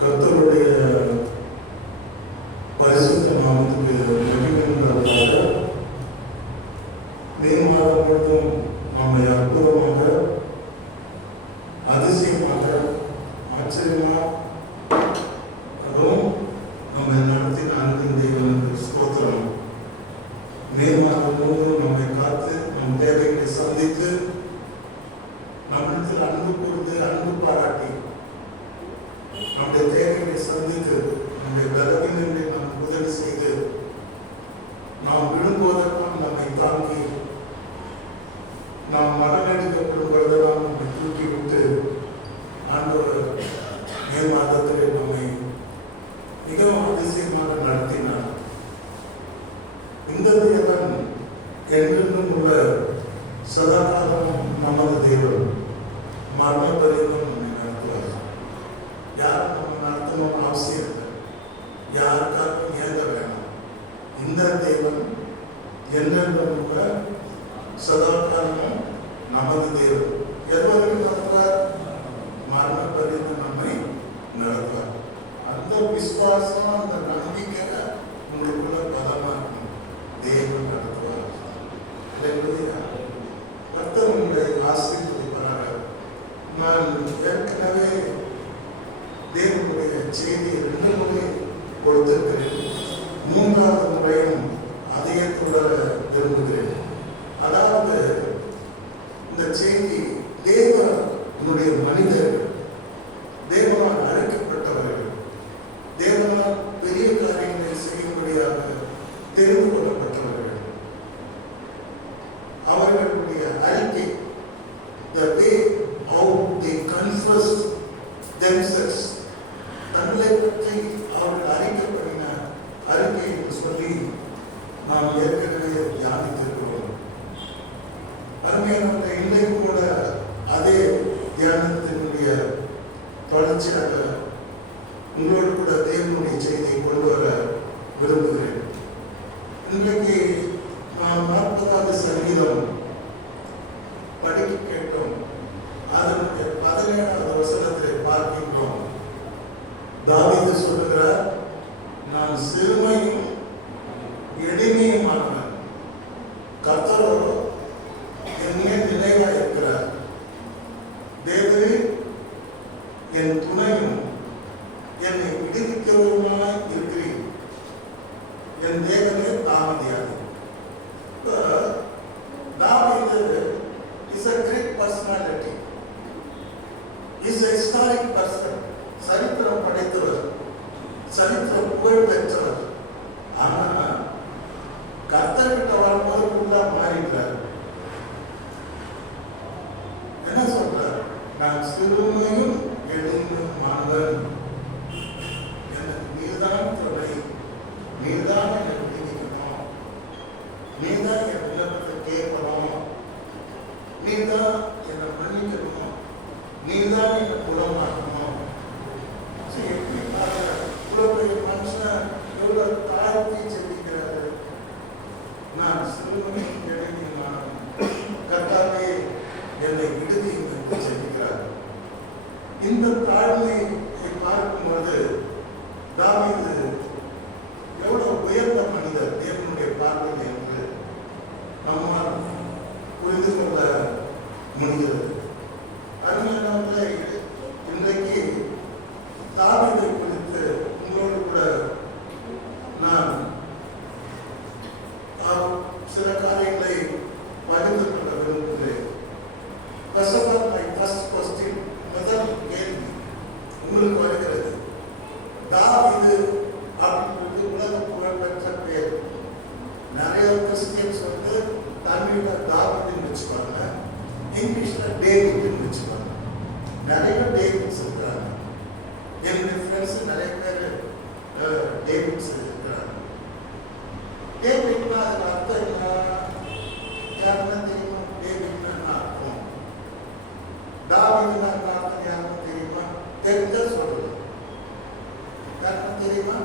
கர்த்தருடைய பரிசுத்த நாமத்துக்கு மகிமையுண்டாவதாக. மே மாதம் முழுவதும் நம்மை அற்புதமாக, அதிசயமாக, ஆச்சரியமாக அதுவும் நம்மை நடத்தின அன்பின் தேவனுக்கு ஸ்தோத்திரம். மே மாதம் முழுவதும் நம்மை காத்து நம் தேவைகளை சந்தித்து நம்மிடத்தில் அன்பு கூர்ந்து அன்பு பாராட்டி நம்முடைய தேவைகளை சந்தித்து நம்முடைய பலவீனங்களை நாம் உதவி செய்து நாம் விழும்போதெல்லாம் நம்மை தாங்கி நாம் மரணடிக்கப்படும் பொழுதெல்லாம் நம்மை தூக்கிவிட்டு ஆண்டவர் மே மாதத்திலே நம்மை மிகவும் அதிசயமாக நடத்தினார். இந்த தேவன் என்றென்றும் உள்ள சதாகாலம் நமது தேவன் மரண பரியந்தம் நம்மை நடத்துவார். யார் நம்ம நடத்தணும்னு அவசியம் இல்லை, யாருக்காகவும் ஏங்க வேணாம். இந்த தேவன் என்றென்றும் உள்ள சதாகாலமும் நமது தேவன் எவ்வளவு நடத்துவார், மரண பரியந்தம் நம்மை நடத்துவார். அந்த விசுவாசம், அந்த நம்பிக்கை உங்களுக்குள்ள பலமா இருக்கும். தேவன் நடத்துவார். கர்த்தர் உங்களை ஆசீர்வதிப்பாராக. நான் ஏற்கனவே தேவனுடைய செய்தியை 2 முறை கொடுத்திருக்கிறேன். 3வது முறையும் அதையே தொடர விரும்புகிறேன். அதாவது இந்த செய்தி தேவனுடைய மனிதர்கள், தேவனால் அழைக்கப்பட்டவர்கள், தேவனால் பெரிய காரியங்களை செய்யும்படியாக தெரிந்து கொள்ளப்பட்டவர்கள், அவர்களுடைய அறிக்கை, the way how they confess themselves, தங்களை பற்றி அவர்கள் அறிக்கைப்படின அறிக்கை என்று சொல்லி நாம் ஏற்கனவே தியானித்திருக்கிறோம். அருமையான இன்றைக்கு கூட அதே தியானத்தினுடைய தொடர்ச்சியாக உங்களோடு கூட தேவனுடைய செய்தியை கொண்டு வர விரும்புகிறேன். இன்றைக்கு நாம் 40வது சங்கீதம் படிக்க கேட்டோம். அதனுடைய 17வது வசனத்தை பார்க்கின்றோம். தாவீது சொல்லுகிறார், நான் சிறுமையும் எளிமையுமானவன், கர்த்தரோ என் மேல் நிலையாய் இருக்கிறார். தேவரே என் துணையும் என்னை விடுவிக்கிறவருமாய் இருக்கிறேன். என் தேவனே தாமதியாது. David is a great personality. He is a historic person. சரித்திரம் படைத்தவர், சரித்திரம் புகழ் பெற்றவர். ஆனால் கர்த்தர்கிட்ட வரும்போது மாறிட்டார். என்ன சொல்றார்? நான் சிறுமையும் எளிமையுமானவன், எனக்கு நீதான் துணை, நீதான் என்னை விடுவிக்கணும், நீதான் என் விண்ணப்பத்தை கேட்கணும், நீதான் என்னை மன்னிக்கணும், நீதான் என்னை குணமாக்கணும். எப்படி இவ்வளவு மனுஷன் எவ்வளவு தாழ்த்தி செல்கிறாரு. நான் சிறுமணி எழுதினான், கர்த்தாவே என்னை விடுதியும் என்று செல்கிறார். இந்த தாழ்மையை பார்க்கும்போது தாவீது எவ்வளவு உயர்ந்த மனிதர் தேவனுடைய பார்வையில் என்று நம்மால் புரிந்து கொள்ள முடிகிறது. அதனால இன்றைக்கு தாவீதை குறித்து உங்களோடு கூட நான் சில காரியங்களை பகிர்ந்து கொள்ள விரும்புகிறேன். முதல் கேள்வி உங்களுக்கு வருகிறது. தாவீது அப்படின்றது உலக புகழ்பெற்ற பேர். நிறைய கிறிஸ்டியன்ஸ் தமிழ்ல தாவீதுன்னு வச்சுப்பாங்க, இங்கிலீஷ்ல டேவிட்னு வச்சுப்பாங்க. நிறைய டேவிட்ஸ் இருக்கிறாங்க. என்னுடைய ஃப்ரெண்ட்ஸ் நிறைய பேர் டேவிட்ஸ் இருக்கிறாங்க. டேவிட்னா அதுக்கு அர்த்தம் என்ன? யாருன்னா தெரியுமா? டேவிட்னா அர்த்தம். தாவீதுனா அர்த்தம் யாருன்னு தெரியுமா? தெரிஞ்சா சொல்லுங்க. யாருன்னு தெரியுமா?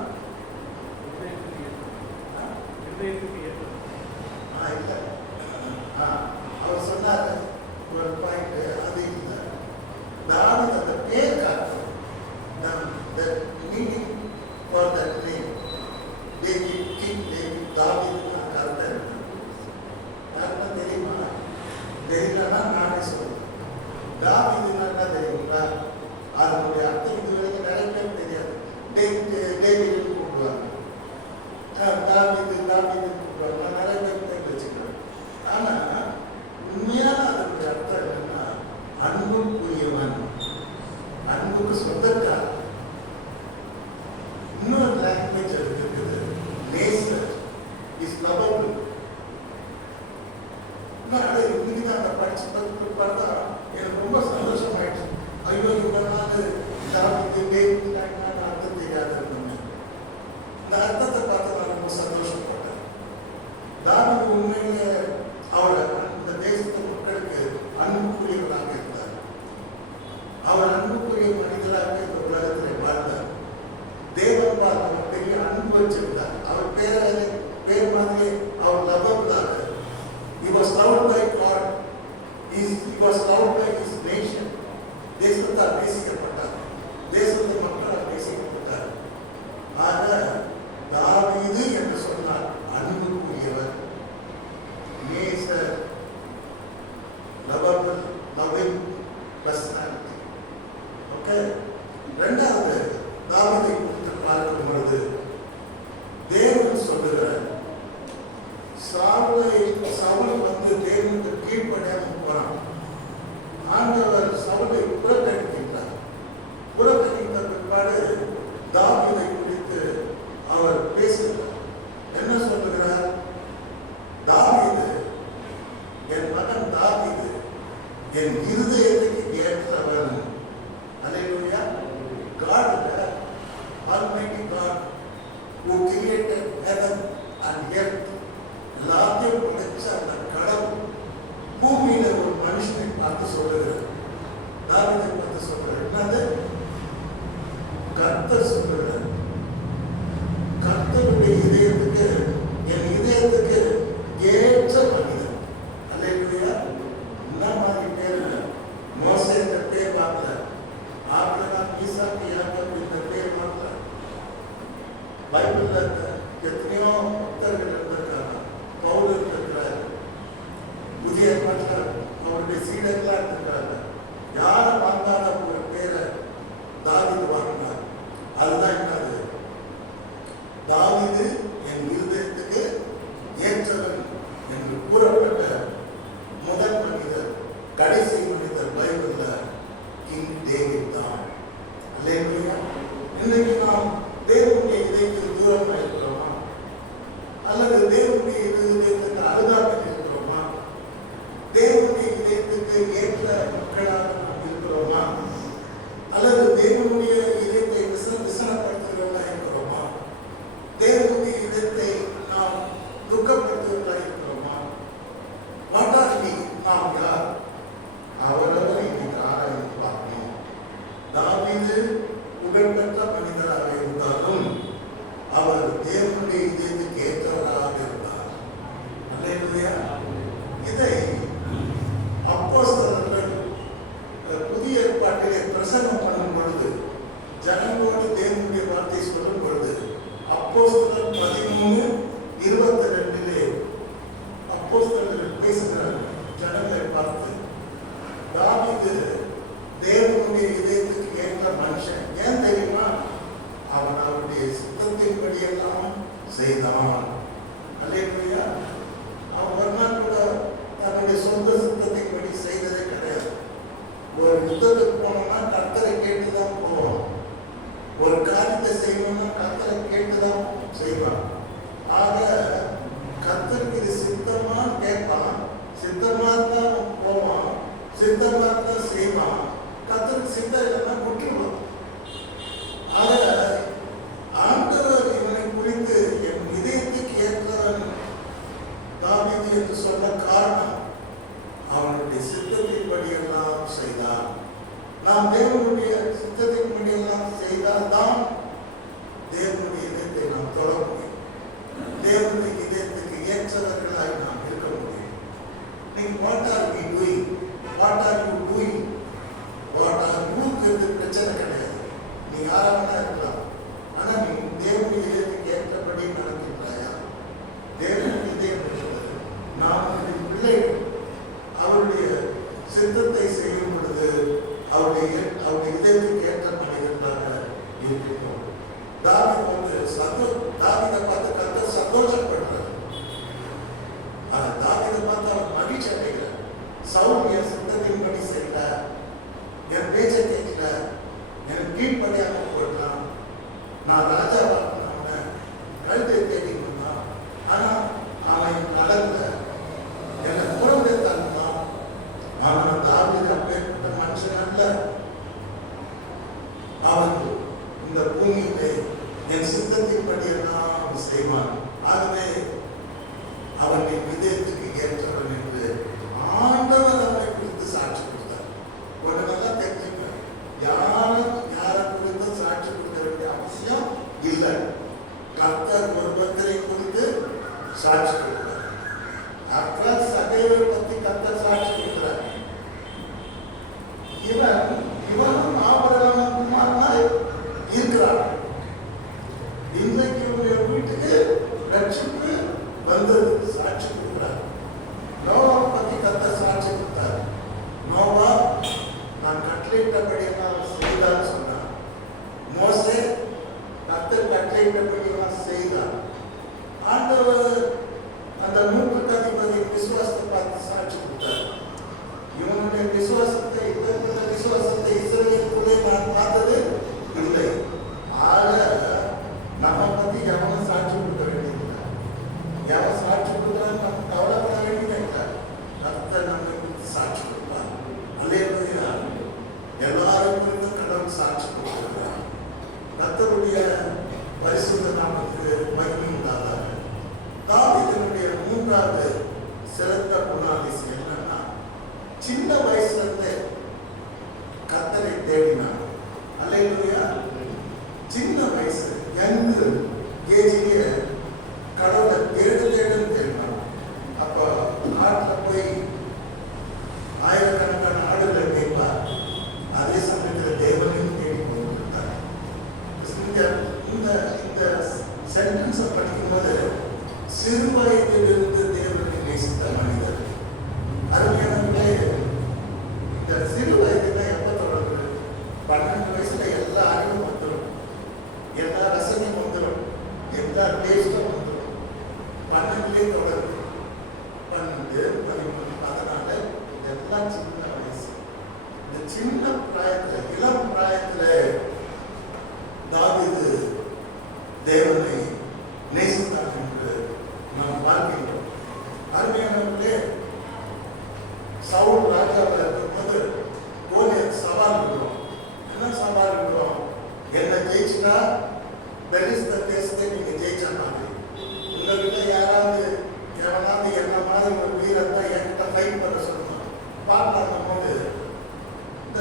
அவர் சொன்னார் ஒரு பாயிண்ட், அது தாவீது அந்த பேர் காட்டும். the தாவீது என்ன தெரியுங்களா? அதனுடைய அர்த்தம் இதுவரைக்கும் நிறைய பேர் தெரியாது. டேவிட்னு கூப்பிடுவாங்க, தாவீது கூப்பிடுவாங்க, நிறைய பேர் வச்சுக்கிறாங்க. ஆனா உண்மையான அதனுடைய அர்த்தம் என்னன்னா, அன்புக்குரியவன், அன்புக்கு சொந்தக்காரன். இன்னொரு லாங்குவேஜ் இருக்குது, நேசர் இஸ் லவபிள். இன்னைக்கு தான் அதை படிச்சு பார்த்தா எனக்கு ரொம்ப சந்தோஷமாயிடுச்சு. ஐயோ, இவனால அர்த்தம் தெரியாது. இந்த அர்த்தத்தை பார்த்து நான் ரொம்ப சந்தோஷப்பட்டேன். தாவீது உண்மையிலே அவர் அந்த தேசத்து மக்களுக்கு அன்புக்குரியவராக இருந்தார். அவர் அன்புக்குரிய மனிதராக இந்த உலகத்தில் வாழ்ந்தார். தேவன் அவர் பெரிய அன்பு வச்சிருந்தார். அவர் பேர் மாதிரி அவர் லவபிளாக. He was loved by God. He was loved by his nation. தேசத்தால் நேசிக்கப்பட்டார், தேசத்து மக்களால் நேசிக்கப்பட்டார். ஆக தாவீது என்று சொன்னார் அன்புக்குரியவர், நேசர், லவபிள், லவ்விங் பர்சனாலிட்டி. ஓகே. இரண்டாவது, தாவீதை குறித்து பார்க்கும் பொழுது தேவன் சொல்லுகிறார், சவுல் வந்து தேவனுக்கு கீழ்ப்படியாம போனான். ஆண்டவர் சவுலை புறக்கணிக்கின்றார். புறக்கணித்த பிற்பாடு தாவீதை குறித்து அவர் பேசுகிறார். என்ன சொல்லுகிறார்? தாவீது, என் மகன் தாவீது என் இருதயத்துக்கு ஏற்றவன். அல்லேலூயா. God, Almighty God, who created heaven and earth, எல்லாத்தையும் படைச்ச அந்த கடவுள் பூமியில ஒரு மனுஷனை பார்த்து சொல்லுகிறார், தாவீதை பார்த்து சொல்றார். என்னது? கர்த்தர் சொல்லுகிறார், கர்த்தருடைய இதயத்துக்கு, என் இதயத்துக்கு ஏற்ற மனிதன். அல்லேலூயா. என்ன மாதிரி பேர்? மோசே என்ற பேர் பார்க்கல, ஆபிரகாம், ஈசாக்கு, யாக்கோபு இந்த பேர் பார்க்கல. பைபிள்ல எத்தனையோ பக்தர்கள் இருந்திருக்காங்க. பவுல் இருக்கிறார், புதிய ஏற்பாட்டில் அவருடைய சீடர்களா இருக்கிறாங்க. யாரை பார்த்தாலும் ஒரு பேரை தாவீது வாங்கினார். அதுதான் என்னது? தாவீது என் இருதயத்துக்கு ஏற்றவன் என்று கூறப்பட்ட முதல் மனிதர், கடைசி மனிதர் பைபிள்ல கிங் டேவிட் தான். அல்லேலூயா. இன்னைக்கு நாம் தேவனுடைய இதயத்துக்கு தூரமாக இருக்கிறோமா, அல்லது தேவனுடைய இதயத்துக்கு அருகாமையில் இருக்கிறோமா? தேவனுடைய இதயத்துக்கு ஏற்ற மக்களாக நாம் இருக்கிறோமா, அல்லது தேவனுடைய இதயத்தை விசனப்படுத்துகிறவர்களாக இருக்கிறோமா? தேவனுடைய இதயத்தை நாம் துக்கப்படுத்துவதாக இருக்கிறோமா? வாட்டாளி நாம் யார்? அவரவர் இன்னைக்கு ஆராய்ந்து பார்க்கணும். தாவீது புகழ்பெற்ற மனிதராக இருந்தாலும் அவர் தேவனுடைய இதயத்துக்கு ஏற்றவராக இருந்தார். அல்லேலூயா. இதை அப்போஸ்தலர்கள் புதிய ஏற்பாட்டிலே பிரசங்கம் பண்ணும் பொழுது, ஜனங்களோடு தேவனுடைய வார்த்தை சொல்லும் பொழுது, அப்போஸ்தலர் 13:22 அப்போஸ்தலர்கள் பேசுகிறார் ஜனங்களை பார்த்து, தாவீது தேவனுடைய இதயத்துக்கு ஏற்ற மனுஷன். ஏன் தெரியுமா? அவன் அவருடைய சித்தத்தின்படி எல்லாம் செய்தான். அல்லேலூயா. அவன் ஒரு நாள் கூட தன்னுடைய சொந்த சித்தத்தின்படி செய்ததே கிடையாது. ஒரு யுத்தத்துக்கு போனோம்னா கர்த்தரை கேட்டுதான் போவான். ஒரு காரியத்தை செய்யணும்னா கர்த்தரை கேட்டுதான் செய்வான். ஆக கர்த்தருக்கு இது சித்தமான்னு கேட்பான், சித்தமா தான் போவான், சித்தமா தான் செய்வான். கர்த்தருக்கு சித்தம் இல்லைன்னா விட்டுருவான். ஆக ஆண்டவர் இவனை குறித்து என் இதயத்துக்கு ஏற்றவன் தாவீது என்று சொல்ல காரணம், அவனுடைய சித்தத்தின்படி எல்லாம் செய்தான். நாம் தேவனுடைய சித்தத்தின்படி எல்லாம் செய்தால்தான் தேவனுடைய இதயத்தை நாம் தொட முடியும். தேவனுடைய இதயத்துக்கு ஏற்றவர்களாய் நாம் இருக்க முடியும். நீங்க what are we doing? What are you doing? What are you doing? பிரச்சனை கிடையாது. நீ யாராவது இருக்கலாம். ஆனா நீ தேவனுடைய இதயத்துக்கு ஏற்றபடி நடக்கின்றாயா? தேவனுடைய இதயம் என்பது நாம் பிள்ளைகள் அவருடைய சித்தத்தை செய்யும் பொழுது செய்வான். ஆகவே அவன் என் இதயத்துக்கு ஏற்றவன் என்று ஆண்டவர் அவனை குறித்து சாட்சி கொடுத்தார். ஒரு நல்லா தெரிஞ்சுக்கிறேன், யாரை குறித்து சாட்சி கொடுக்க வேண்டிய அவசியம் இல்லை. கர்த்தர் ஒருவரை குறித்து சாட்சி கொடுக்கிறார். அப்புறம் சகையை பற்றி கர்த்தர் சாட்சி கொடுக்கிறார். இவனும் ஆபிரகாமின் குமாரனாய் இருக்கிறான். இன்றைக்கு உடைய வீட்டுக்கு ரட்சிப்பு வந்தது, சாட்சி கொடுக்கிறார். நோவாவை பற்றி கர்த்தர் சாட்சி கொடுத்தார். நோவா நான் கட்டளையிட்டபடி எல்லாம் செய்தான்னு சொன்னார். மோசே கர்த்தர் கட்டளையிட்டபடி எல்லாம் செய்தார். ஆண்டவர் அந்த 100 அதிபதி விசுவாசத்தை பார்த்து சாட்சி கொடுத்தார். இவனுடைய விசுவாசத்தை இஸ்ரவேலுக்குள்ளே நான் பார்த்தது இல்லை. ஆக நம்ம பத்தி எவனும் சாட்சி கொடுக்க வேண்டியதில்லை. எவன் சாட்சி கொடுக்கிறான்னு நம்ம கவலைப்பட வேண்டியதில்லை. கர்த்தர் நம்மை குறித்து சாட்சி கொடுப்பார். அல்லேலூயா. எல்லாரும் குறித்து கடவுள் சாட்சி கொடுக்கிறார். கர்த்தருடைய பரிசுத்த நாமத்துக்கு மகிமை உண்டாதாக. தாவீதுடைய 3வது சிறந்த குணாதிசயம் என்னன்னா, சின்ன வயசுல இருந்தே கர்த்தரை தேடினார். அல்லேலூயா. சின்ன வயசு ஏஜிலேயே கடவுளை தேடுன்னு தேடினார். அப்போ நாட்டில் போய் ஆயிரக்கணக்கான ஆடுகள் கேட்பார். அதே சமயத்தில் தேவனையும் தேடி கொண்டிருந்தார். இந்த சென்டென்ஸை படிக்கும்போது சிறு வயதிலிருந்து தேவனை நேசித்த மனிதர். அருமையானவர்களே, இந்த சிறு வயதுல எப்ப தொடர்பு? 12 வயசுல எல்லா அறிவும் வந்துடும், எல்லா ரசனையும் வந்துடும், எல்லா டேஸ்டும் வந்துடும். 12 தொடர்பு. 12, 13, 14 எல்லாம் சின்ன வயசு. இந்த சின்ன பிராயத்துல, இளம் பிராயத்துல தாவீது தேவனை நேசித்தார் என்று நாம் பார்க்கின்றோம். அருமையானவர்களே, சவுல் ராஜாவில் இருக்கும்போது கோலியத் சவால் விடுவோம். என்ன சவால் விடுவோம்? என்ன ஜெயிச்சுட்டா பெலிஸ்தர் தேசத்தை நீங்க ஜெயிச்ச மாதிரி. உங்ககிட்ட யாராவது எவனாவது என்ன மாதிரி ஒரு வீரத்தை என்கிட்ட ஃபைட் பண்ண சொல்லணும் பார்க்கலாம் போது இந்த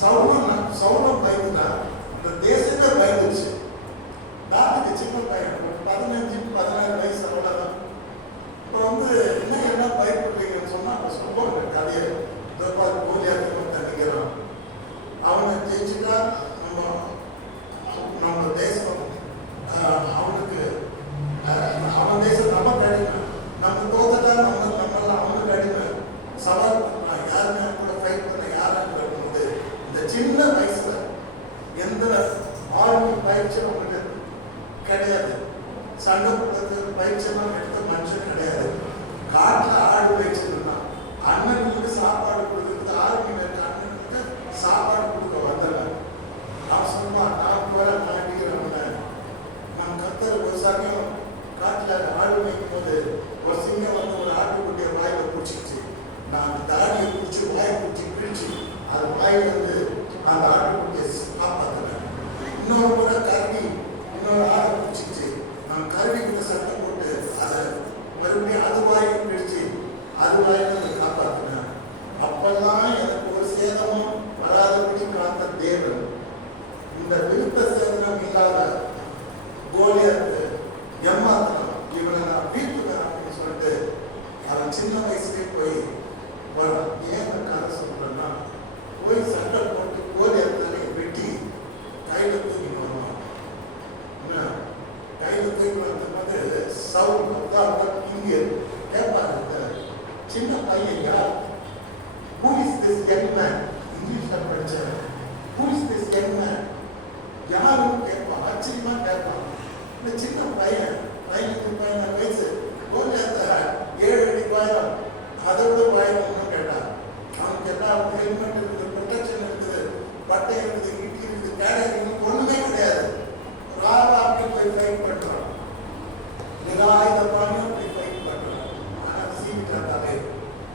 சவுலம் பயந்துனா இந்த தேசத்தை பயந்துச்சு. தாவீது சின்ன பையன், 15, 16 வயசு அவ்வளவுதான். இப்போ என்ன பயப்படுறீங்கன்னு சொன்னா அப்ப சொல்லுவாங்க கதையை. கோலியாத்து தண்ணிக்கிறான், அவனை ஜெயிச்சுட்டா நம்ம தேசம் அவனுக்கு அவன் தேசம் நம்ம கடிமை, நம்ம தோத்தட்டா நம்மளாம் அவனுக்கு அடிமை. சவால் பண்ணலாம், யாருமே கூட ஃபைட் பண்ண யாரும் இருக்கும்போது இந்த சின்ன வயசுல எந்த ஆர்மி பயிற்சி அவனுக்கு கிடையாது. சண்டை போடுறதுக்கு பயிற்சியெல்லாம் எடுத்த மனுஷன் கிடையாது. காட்டில் ஆடு வச்சிருந்தான். அண்ணனுக்கு சாப்பாடு கொடுக்குறது, ஆர்மியில் இருக்க அண்ணனுக்கு சாப்பாடு கொடுக்க வந்தவன். நான் சொல்லுவான், நான் போல மாட்டிக்கிறவன. நான் கத்தர் ஒரு சமயம் காட்டில் ஆடு வைக்கும் போது ஒரு சிங்கம் ஒரு ஆட்டுக்குட்டிய வாயில பிடிச்சிச்சு. நான் தாடியை பிடிச்சி வாயை பிடிச்சி பிடிச்சி அது வாயில் அந்த ஆட்டுக்குட்டியை காப்பாற்றினேன். இன்னொரு முறை கருவி இன்னொரு ஆடை பிடிச்சிச்சு. நான் கருவிக்கிட்ட சட்டை போட்டு அதை மறுபடியும் அது வாயை பிடிச்சி அது வாயில காப்பாற்றினேன். அப்பெல்லாம் எனக்கு ஒரு சேதமும் வராதபடி காத்த தேவன் இந்த விருப்ப சேதனம் இல்லாத கோலியாத்து ஏமாத்தணும், இவனை நான் வீட்டுக்கு அப்படின்னு சொல்லிட்டு அவன் சின்ன வயசுலேயே போய் வரான். ஏன் கதை சொல்றேன்னா, போய் சண்டை போட்டு கோலியாத்துல வெட்டி கையில தூக்கி வருவான். கையில தூக்கி வந்தபோது சவுல் இங்கே கேட்பாரு, சின்ன பையன் யார்? Who is this young man? இங்கிலீஷ்ல படிச்ச Who is this young man? யாரும் கேட்பான், ஆச்சரியமா கேட்பான். இந்த சின்ன பையன் 15 வயசு கோலியாத்த 7 அடி பாயம், அதை விட பாயம் ஒன்றும் கேட்டான். அவனுக்கு எல்லாம் ஹெல்மெட் இருக்குது, ப்ரொடெக்ஷன் இருக்குது, பட்டை இருக்குது, இட்லி இருக்குது, கேடை இருக்குது, ஒண்ணுமே கிடையாது. ராவா அப்படி போய் ஃபைட் பண்றான், நிராயுதமான போய் ஃபைட் பண்றான். ஆனால் சீக்கிரம்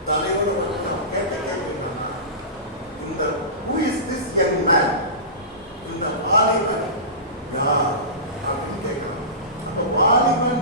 தலையோட வரலாம். கேட்ட கேள்வி இந்த who is this young man? இந்த வாலிபன் யார் அப்படின்னு கேட்கிறான். அப்ப வாலிபன்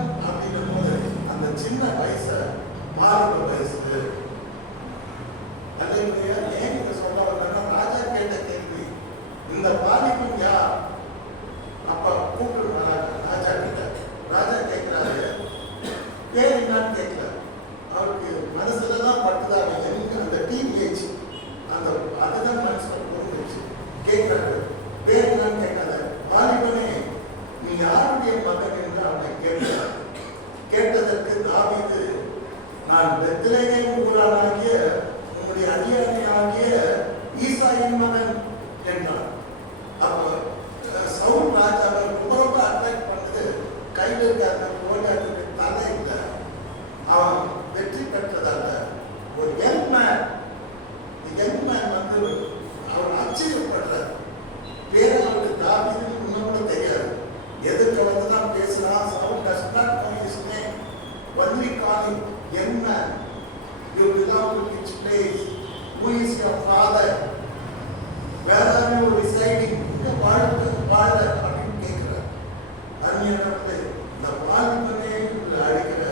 ஞானமானவன் என்றான். அப்போ சவுல் ராஜாவை ரொம்ப அட்டாக் பண்ணது கையில் இருக்க போராட்டத்துக்கு தலை இல்லை. அவன் வெற்றி பெற்றதால ஒரு யங் மேன் வந்து அவன் ஆச்சரியப்படுறார். பேரை அவருக்கு தாவீதுன்னு இன்னும் கூட தெரியாது. எதுக்கு வந்து தான் பேசுறான். Saul does not know his name. Only calling young man, you belong to which place? Who is your father? Where are you residing? இந்த வாழ்ற அப்படின்னு கேட்கிறார். அந்நியனத்தை இந்த வாலிபனே அழைக்கிற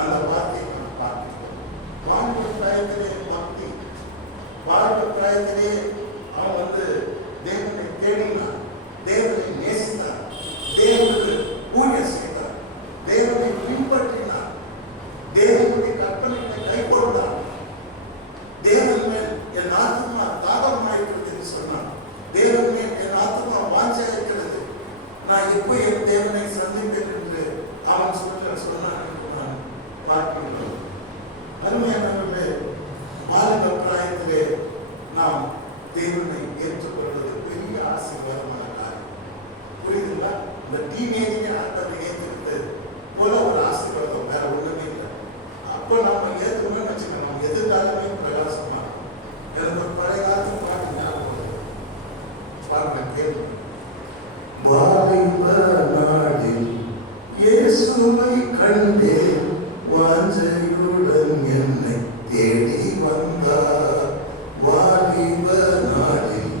அந்த வார்த்தையை நாம் பார்க்கிறோம். வாலிப பிராயத்திலே பக்தி, வாலிப பிராயத்திலே அவன் வந்து தேவனை தேடினான், தேவனை நேசித்தான், தேவனுக்கு ஊழியம் செய்தார், தேவனை பின்பற்றினார், தேவனுடைய கற்பனைகளை கைக்கொண்டார். தேவன் மேல் என் ஆத்மா தாகமாயிருக்கிறது என்று சொன்னான். தேவன் மேல் என் ஆத்மா வாஞ்சா இருக்கிறது, நான் எப்போ என் தேவனை சந்திப்பேன் என்று அவன் சொன்னான் என்று நான் பார்க்கிறோம். அருமையானவர்களே, வாலிப பிராயத்திலே நாம் தேவனை ஏற்றுக்கொள்வது பெரிய ஆசீர்வாதமான காரியம். புரியுதுங்களா? இந்த டீனேஜ் ஆண்டவரை ஏற்றுக்கிறது போல ஒரு ஆசீர்வாதம் வேற ஒண்ணுமே இல்லை. அப்போ நம்ம ஏற்றுக்கணும்னு வச்சுக்கணும், நம்ம எதிர்காலமே பிரகாசமா இருக்கும். எனக்கு பழைய காலத்து பாட்டு ஞாபகம் பாருங்க, கேள்வி. வாலிப நாளில் இயேசுவை கண்டேன், வாஞ்சையுடன் என்னை தேடி வந்தார். வாலிப நாளில்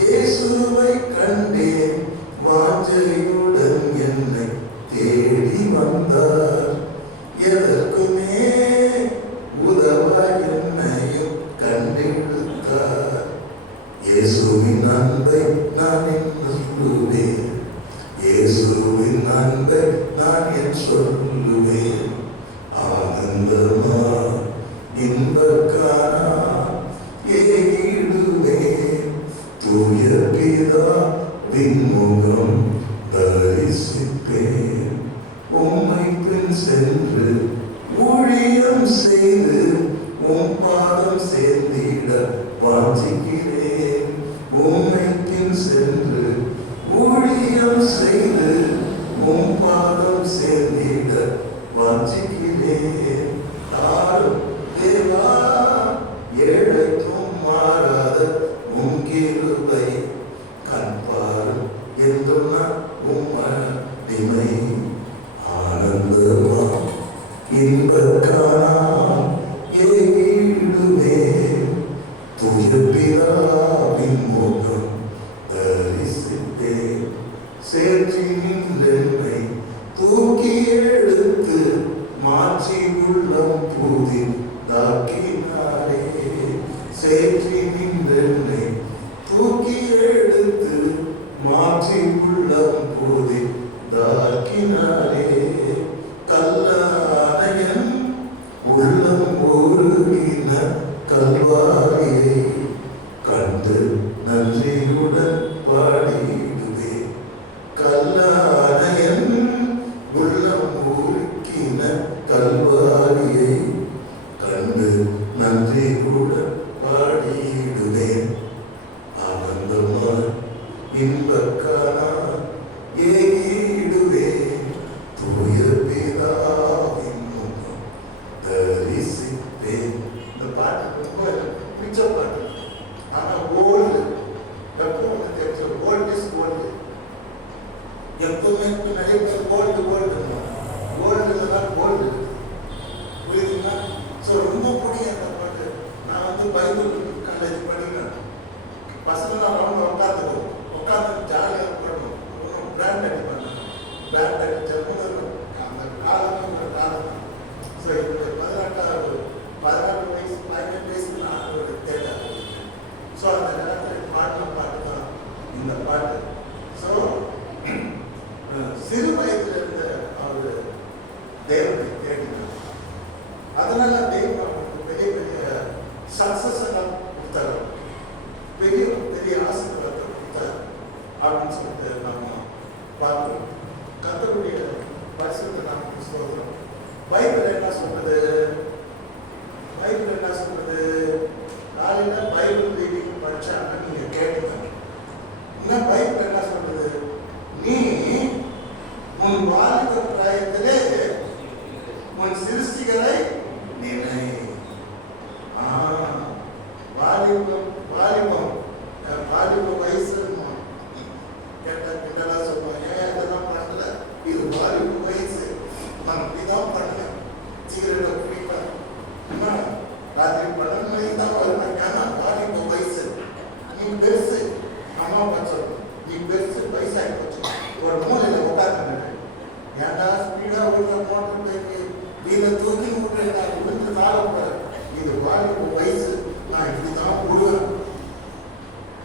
இயேசுவை கண்டேன், வாஞ்சையுடன் என்னை தேடி வந்தார். எதற்குமே உதவ என்னையும் கண்டெடுத்தார். இயேசுவின் அன்பை நான் என்று சொல்லுவேன், இயேசுவின் அன்பை நான் என் சொல்லுவேன். ஆனந்தமா இன்பக்கானா ஏகிடுவேன், தூய பிதா விண்முகம் தரிசிப்பேன். உம்மை பின் சென்று ஊழியம் செய்து உம் பாதம் சேர்ந்திட வாஞ்சிக்கிறேன். உம்மை பின் சென்று ஊழியம் செய்து உம் பாதம் சேர்ந்திட வாஞ்சிக்கிறேன். தாரும் தேவா ஏழைக்கும் மாறாத உம் கிருபை, கண்பாரும் என்றும் உம்மை ஆனந்தமா இன்பக்கானா ஏகிடுவே, தூய பிதாவின் முகம் தரிசித்தேன். சேற்றினில் என்னை தூக்கி எடுத்து மாற்றி உள்ளம் புதிதாக்கினாரே. சேற்றினில் என்னை தூக்கி எடுத்து மாற்றி உள்ளம் புதிதாக்கினாரே. கல்லானையன் உள்ளம் உருகின கல்வாரியை கண்டு நன்றியுடன் பாடிடுவே. கல்லானையன் உள்ளம் உருக்கின கல்வாரியை கண்டு நன்றியுடன் பாடிடுவேன். ஆனந்தமாய் இன்பக்கானா ஏகிடுவே, தூய பிதாவின் முகம் தரிசிப்பேன். இந்த பாட்டு ரொம்ப பிடிச்ச பாட்டு. ஆனா ஓல்டு எப்போ தெரிஞ்ச ஓல்ட் இஸ் கோல்டு. எப்பவுமே நிறைய பேர் கோல்டு தான் கோல்டு. புரியுதுங்களா? ஸோ ரொம்ப பிடிக்கும் அந்த பாட்டு. நான் வந்து பைபிள் காலேஜ் படிக்கிறேன். பசங்களாம் ரொம்ப உட்காந்து ஜாலியாக போடணும். ஒன்றும் பிராண்ட் அடிப்பாங்க. பிராண்ட் அடிச்சப்போ அந்த காலமே ஒரு காலம். ஸோ என்னுடைய 14 வயசு 15 வயசுக்கு நான் ஒரு தேட்டர். ஸோ அந்த நேரத்தில் பாட்டு தான் இந்த பாட்டு. ஸோ சிறு வயதில் இருந்த அவர் தேவனை தேடினார். அதனால தேவன் அவருக்கு பெரிய பெரிய சக்சஸ் எல்லாம் கொடுத்தாரு, பெரிய பெரிய ஆசீர்வாதத்தை கொடுத்தார் அப்படின்னு சொல்லிட்டு நம்ம பார்க்கிறோம். கர்த்தருடைய பரிசுத்த நாமத்துக்கு ஸ்தோத்திரம். பைபிள் என்ன சொல்றது? காலையில பைபிள் ரீடிங் படிச்சாங்கன்னா நீங்க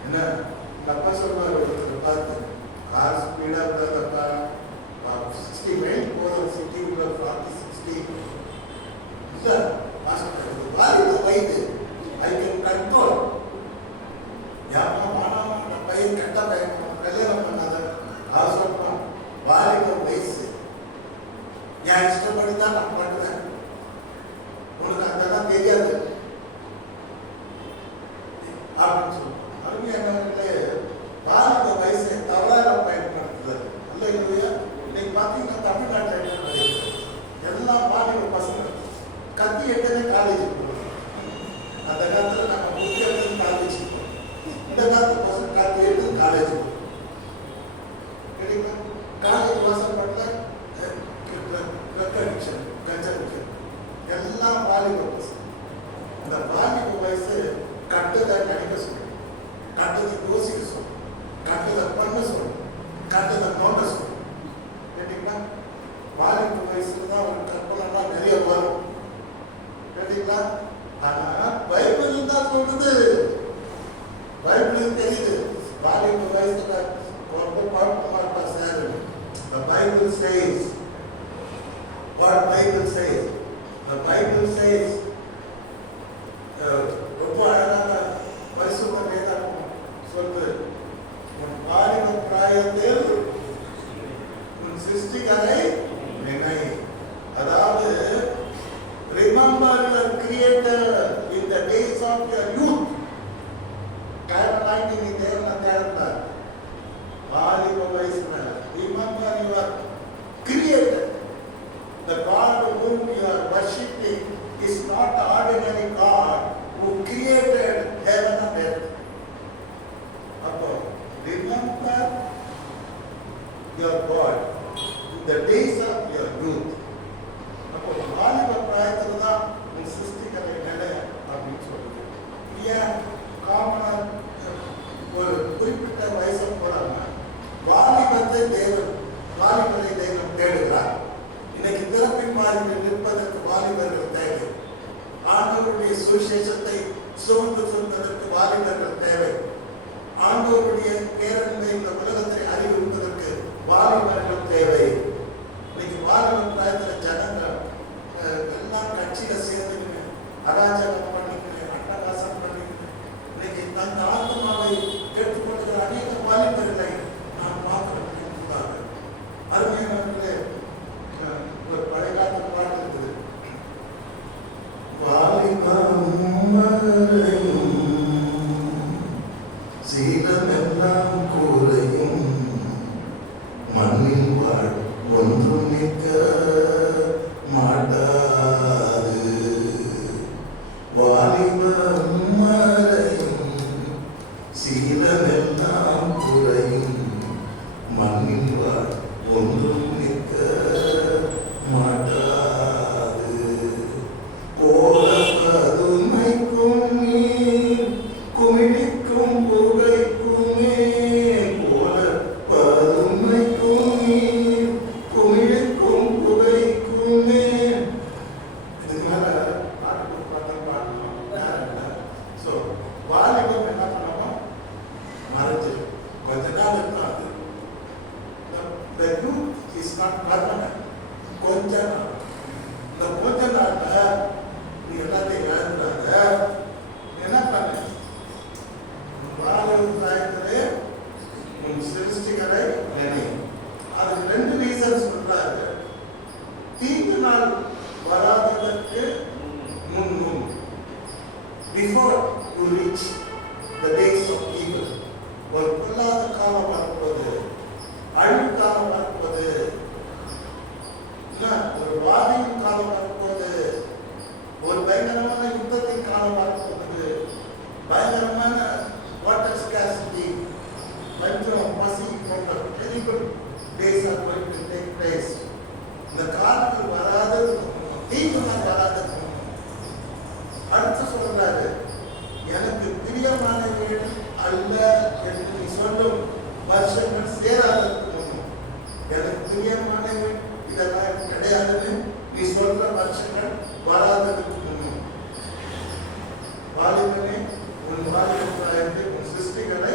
என்ன அப்பா சொல்லுவார் ஒருத்தர் பார்த்து, கார் ஸ்பீடாக விடாதப்பா, 60 மைல் போகிற சிட்டி உள்ள 40-60 இல்லை வாலிப வயது, ஐ கேன் கண்ட்ரோல். யாரா மாணவ பையன் கெட்ட பையன் கல்யாணம் பண்ணாத அவசரப்பா, வாலிப வயசு, என் இஷ்டப்படி தான் நான் பண்ணுவேன், உனக்கு அதெல்லாம் தெரியாது அப்படின்னு சொல்லுவோம். அருமையானவர்களே, வாலிப வயசை தவறாக பயன்படுத்துறது அல்ல இல்லையா? இன்னைக்கு பார்த்தீங்கன்னா தமிழ்நாட்டில் எல்லா வாலிப பசங்க கத்தி எடுத்தே காலேஜ் போகணும். அந்த காலத்தில் நம்ம முக்கியம் காலேஜ் போகணும், இந்த காலத்து பசங்க கத்தி எடுத்து காலேஜ் போகணும். காலேஜ் வாசல் பண்ணல எல்லாம் வாலிப பசங்க. இந்த வாலிப வயசு கட்டுதை நினைக்க சொல்லணும், கட்டுதை யோசிக்க சொல்லணும், கட்டுதை பண்ண சொல்லணும், கட்டுதை நோட்ட சொல்லணும். கேட்டீங்களா? வாலிப வயசுல தான் ஒரு கற்பனைலாம் நிறைய வரும். கேட்டீங்களா? ஆனா பைபிள் தான் சொல்லுது, பைபிள் தெரியுது வாலிப வயசுல ரொம்ப பார்க்க மாட்டா sir. The Bible says, what Bible says? The Bible says, ரொம்ப அழகான பரிசுத்த வேதம் சொல்லுது, உன் வாலிப பிராயத்தில் உன் சிருஷ்டிகரை நினை. அதாவது remember the Creator in the days of your youth. நீ தேவனை தேர்ந்த வாலிப வயசுல remember your Creator. The God whom you are worshipping is not the ordinary God who created heaven and earth. Appo remember your God in the days of your youth. Appo வாலிப பிராயத்துல தான் உன் சிருஷ்டிகரை நிலை அப்படின்னு சொல்லுது. ஏன் காமனா ஒரு குறிப்பிட்ட வயசு போறாங்க, வாலிபத்தை தேவன் வாலிபரை தெய்வம் தேடுகிறார். இன்னைக்கு பிறப்பின் மாதிரி நிற்பதற்கு வாலிபர்கள் தேவை, ஆண்டவருடைய சுவிசேஷத்தை சுமந்து சொல்வதற்கு வாலிபர்கள் தேவை, ஆண்டவருடைய பேரன்பை இந்த உலகத்தை அறிவிப்பதற்கு வாலிபர்கள் தேவை. இன்னைக்கு வாலிப பிராயத்தில் ஜனங்கள் எல்லாம் கட்சியில சேர்ந்து அராஜகம் பண்ணிக்கிறேன், அட்டகாசம் பண்ணிக்கிறேன். இன்னைக்கு தந்த ஆத்மாவை கேட்டுக்கொள்கிற அநேக வாலிபர்களை நான் பார்க்கிறேன். அருமையானவர்களே, ஒரு பழைய காலத்து பாட்டு இருக்குது, சீலமெல்லாம் கூறையும் மண்ணின் வாழ் ஒன்றும் நிற்க மாட்டாது, வாலிபம் மறையும் சீலமெல்லாம் குறையும் மண்ணின் வாழ் ஒன்றும் நிற்க மாட்டாது, போல பதுமைக்கும் நீர் குமிழிக்கும் புகைக்குமே, போல பதுமைக்கும் நீர் குமிழிக்கும் புகைக்குமே. இதுக்கு மேல பாட்டு பார்த்தா பாடணும். ஸோ வாலிபம் என்ன பண்ணணும்? மறைஞ்சிடும். கொஞ்ச நாள் இருக்கும் அது. The youth is not permanent. கொஞ்ச நாள், இந்த கொஞ்ச நாள்ல நீ எல்லாத்தையும் இழந்துடாத. என்ன பண்ண? வாலிப பிராயத்திலே உன் சிருஷ்டிகரை நினை. அதுக்கு 2 ரீசன் சொல்றாரு. தீங்கு நாள் வராததற்கு முன், before you reach the days of evil, ஒரு பொல்லாத காலம் வரப்போது, அழிவு காலம் வரப்போது, ஒரு வாதியின் காலம் வரப்போது, ஒரு பயங்கரமான யுத்தத்தின் காலம் வரப்போகுது, பயங்கரமான வாட்டர் ஸ்கார்சிட்டி, பஞ்சம், பசி போன்ற terrible days are going to take place. இந்த காலத்தில் வராதது தீங்கு நாள் வராதது. அடுத்து சொல்றாரு, எனக்கு பிரியமானவர்கள் அல்ல என்று நீ சொல்லும் வருஷங்கள் சேராதற்கு முன்னும், எனக்கு பிரியமானவர்கள் இதெல்லாம் கிடையாதுன்னு நீ சொல்ற வருஷங்கள் வராததுக்கு முன்னும், வாலிபனே உன் வாலிப பிராயத்தை உன் சிருஷ்டிகளை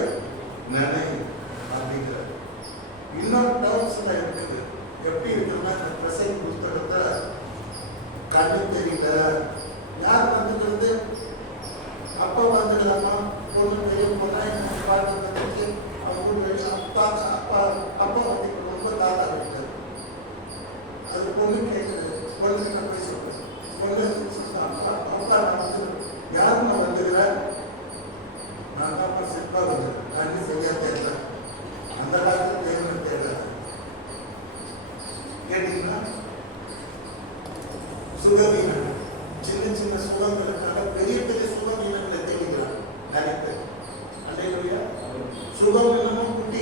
சுகம் இன்னமும் குட்டி.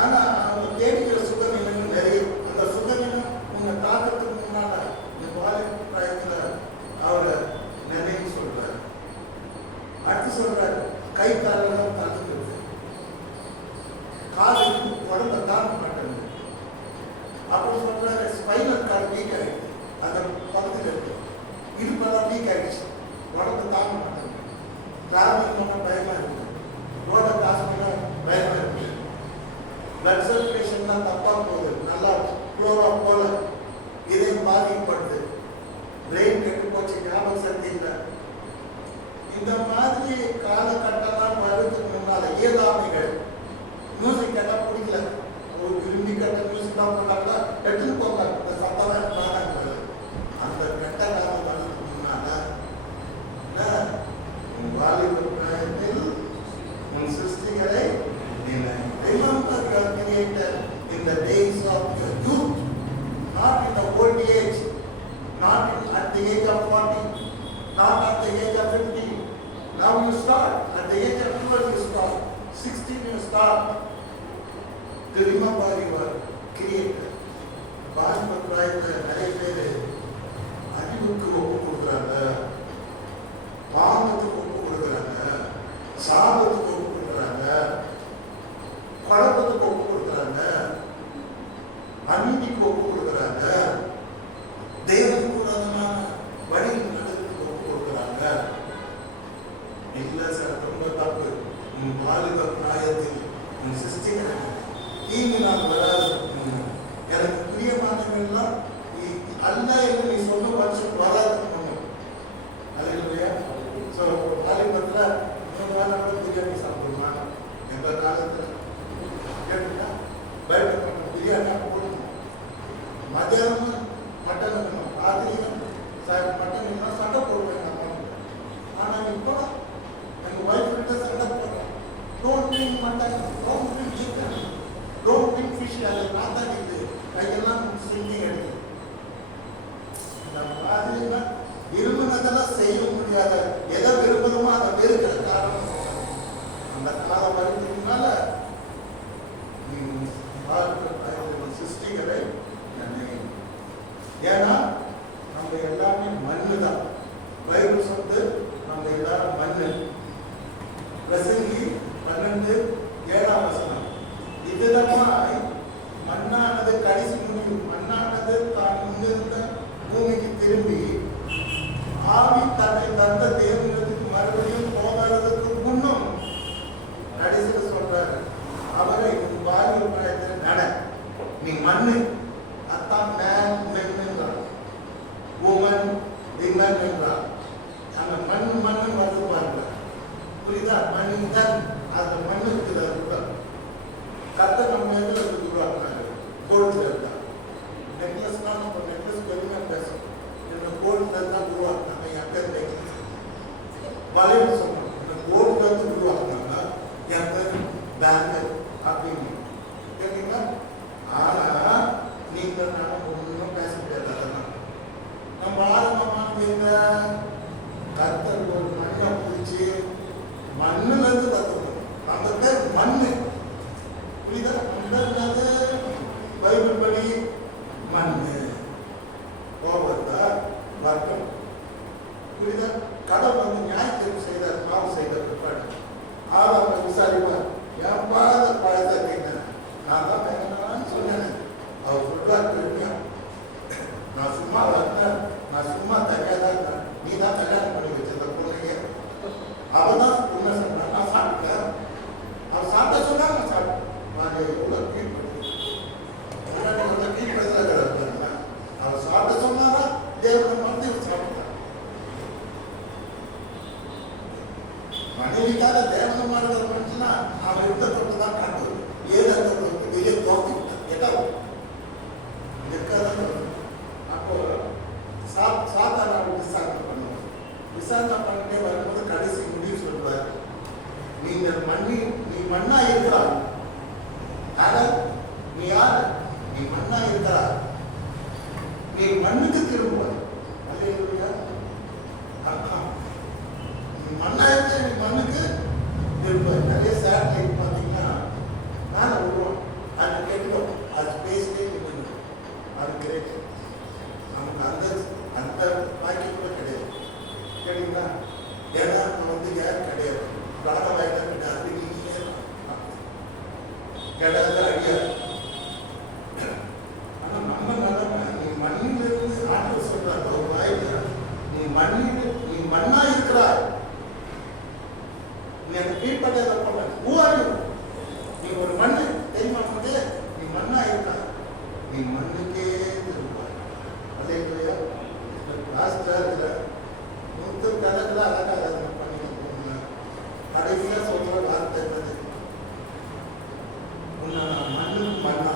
ஆனா அவங்க தேடிக்கிற சுகம் இன்னமும் நிறைய. அந்த சுகம் இன்னும் உங்க தாக்கத்துக்கு முன்னால இந்த வாலிப பிராயத்துல அவரை நினைவு சொல்றாரு. அடுத்து சொல்றாரு, கை காலெல்லாம் தள்ளுகிறது, காலுக்கு உடம்ப தாங்க மாட்டேங்குது. அப்புறம் சொல்றாரு, ஸ்பைனல் கார்டு வீக் ஆயிடுச்சு, அந்த பக்கத்தில் இருக்கு, இடுப்பெல்லாம் வீக் ஆயிடுச்சு, உடம்பு தாங்க மாட்டேங்குது. டிராவலிங் பண்ண பயமா இருக்கு, ரோட கிராஸ் பண்ண பயமா இருக்கு, பிளட் சர்க்குலேஷன்லாம் தப்பா போகுது, நல்லா ஃப்ளோவா போல, இதயம் பாதிக்கப்படுது, பிரெயின் கெட்டு போச்சு, ஞாபக சக்தி இல்லை. இந்த மாதிரி காலகட்டம்லாம் வருவதுக்கு முன்னால இயலாமைகள், மியூசிக் கேட்டால் பிடிக்கல, ஒரு விரும்பி கட்ட மியூசிக் தான் போட்டாங்களா எடுத்துட்டு போங்க, இந்த சத்தம் வேண்டாங்கிறது. அந்த கட்ட காலம் வர்றதுக்கு முன்னால உன் வாலிப பிராயத்தில் உன் சிருஷ்டிகளை remember your creator in the days of your youth, not in the old age, not at the age of 40, not at the age of 50. Now you start, at the age of 12 you start, 16 you start to remember your creator. வாலிப பிராயத்தில் நிறைய பேர் அறிவுக்கு ஒப்பு கொடுக்குறாங்க, பாவத்துக்கு ஒப்பு கொடுக்குறாங்க, சாபத்துக்கு ஒப்பு கொடுக்குறாங்க, குழப்பத்துக்கு ஒப்பு கொடுக்குறாங்க, அநீதிக்கு ஒப்பு கொடுக்குறாங்க, தேவனுக்கு விரோதமான வழி நடத்துக்கு ஒப்பு கொடுக்குறாங்க. இல்லை சார், ரொம்ப தப்பு. உன் வாலிப பிராயத்தில் உன் சிருஷ்டிகளை தீங்கு நான் வராது, எனக்கு பிரியமானவெல்லாம் அல்ல என்று நீ சொன்ன வருஷம் வராது. வாலிபத்தில் இன்னொரு வாரம் பிரியாணி சாப்பிடுமா? எந்த காலத்தில் கேட்டுட்டா பைபிள் பண்ண பிரியாணி போடணும், மத்தியானம் மட்டன் இருக்கணும், ராத்திரியும் மட்டன் இல்லைன்னா சண்டை போடுவேன் அம்மா. ஆனால் இப்போ எங்கள் ஒய்ஃப் கிட்ட சண்டை போடுறேன், don't drink mutton, don't drink chicken, don't drink fish. அது நான் தான் இது கையெல்லாம் சிங்கிங் எடுக்கும். இந்த மாதிரினா விரும்பினதெல்லாம் செய்ய முடியாத, எதை விரும்புகிறோமோ அதை வெறுக்கிற காரணம் அந்த காலம் வருதுனால சிருஷ்டிகளை. ஏன்னா நம்ம எல்லாமே மண்ணு தான். பைபிள் சொல்லுது நம்ம எல்லாரும் மண்ணு. பிரசங்கி 12:7 இதுதான் மண்ணானது கடைசி முடிவு. மண்ணானது தான் முன்னிருந்த பூமிக்கு திரும்பி ஆவி தன்னை தந்த தேவனுக்கு மறுபடியும் போகிறதுக்கு முன்னும் கடைசியில் சொல்றாரு, அவரை வாலிப பிராயத்தில் நட, நீ மண்ணு. அத்தான் மேன் மென் என்றார், உமன் விமன் என்றார். அந்த மண்ணு வந்து பாருங்க, புரியுதா? மனிதன் அந்த மண்ணுக்கு தான் கத்த நம்ம எதில் உருவாக்குறாரு, கோல்டு இருக்கா நெக்லஸ்னா நம்ம நெக்லஸ் பெருமையாக பேசும், இந்த கோல்டு தான் உருவாக்குனாங்க. என் பேர் நெக்லஸ் வளையல் சொன்னோம், இந்த கோல்டு வந்து உருவாக்குனாங்க, என் பேர் பேங்கர் அப்படின்னு கேட்டீங்களா? ஆனா நீங்கள் நான் ஒன்றும் பேச முடியாது. அதெல்லாம் நம்ம ஆரம்பமாக கத்தர் ஒரு மண்ணை பிடிச்சி மண்ணுல இருந்து கத்துக்கணும். அந்த பேர் மண்ணு, புரியுதா? மண்ணது பைபிள் படி மண்ணு கோபத்தா வர்க்கம், புரியுதா? கடவுள் வந்து நியாயத்தீர்ப்பு செய்தார், பாவம் செய்த பிற்பாடு ஆதாரம் விசாரிப்பார், என் பாத பழத்தை கேட்டேன், நான் தான் வேணான்னு சொன்னேன். அவர் சொல்றார் பெருமையா, நான் சும்மா வந்தேன், நான் சும்மா தனியாக தான், நீ தான் கல்யாணம் பண்ணி வச்சிருந்த பொண்ணுங்க, அவள் தான் உண்மை சொன்னான், நான் சாப்பிட்டேன். அவன் சாப்பிட்ட சொன்னா நான் சாப்பிட்டேன். நான் எவ்வளோ ட்ரீட் பண்ணி எவ்வளோ ட்ரீட் பண்ணி அவன் சாப்பிட்ட சொன்னாரா தேவனை வந்து சாப்பிட்டான். மனைவிக்காக தேவனை மாறுகிற மனுஷனா அவன் யுத்தத்தோடு தான் காட்டுவது. ஏதோ வெளியே தோக்கி விட்டான் எக்காதான். அப்போ சாதாரண விசாரணை பண்ணுவார். விசாரணை பண்ணிட்டே வரும்போது கடைசி முடிவு சொல்வார், நீங்கள் நீ மண்ணா இருக்கிறார், நீ யார்? நீ மண்ணா இருக்கிறார், நீ மண்ணுக்கு திரும்புவார். அல்லேலூயா. நீ மண்ணா இருக்க, நீ மண்ணுக்கு திரும்ப நிறைய சேட்டலைட் பார்த்தீங்கன்னா மேலே விடுவோம், அது கெட்டோம், அது ஸ்பேஸ்லேயே நிற்கணும். அது கிரேட். நமக்கு அந்த அந்த பாக்கி கூட கிடையாது. சரிங்களா? ஏன்னா வந்து ஏன் கிடையாது, பிராணவாய்க்கு கிடையாது, கிடையாது அடியாது. ஆனால் நம்ம நிலைமை, நீ மண்ணிலிருந்து ஆண்டு சொல்றாரு ஒரு வாய்ப்பு, நீ மண்ணில் நீ மண்ணா இருக்கிறாய், நீ அந்த கீழ்பட்டதை பண்ண ஊவாரி, நீ ஒரு மண்ணு தெரியுமா, நீ மண்ணா இருக்கிறாய், நீ மண்ணுக்கே திரும்பாய். அதே இல்லையா? ராஷ்டிரத்தில் நூற்று கணக்கில் அழகாக பண்ணிட்டு கடைசியாக சொல்ற வார்த்தை என்னது? உன்னை நான் மண்ணுக்கு மண்ணா,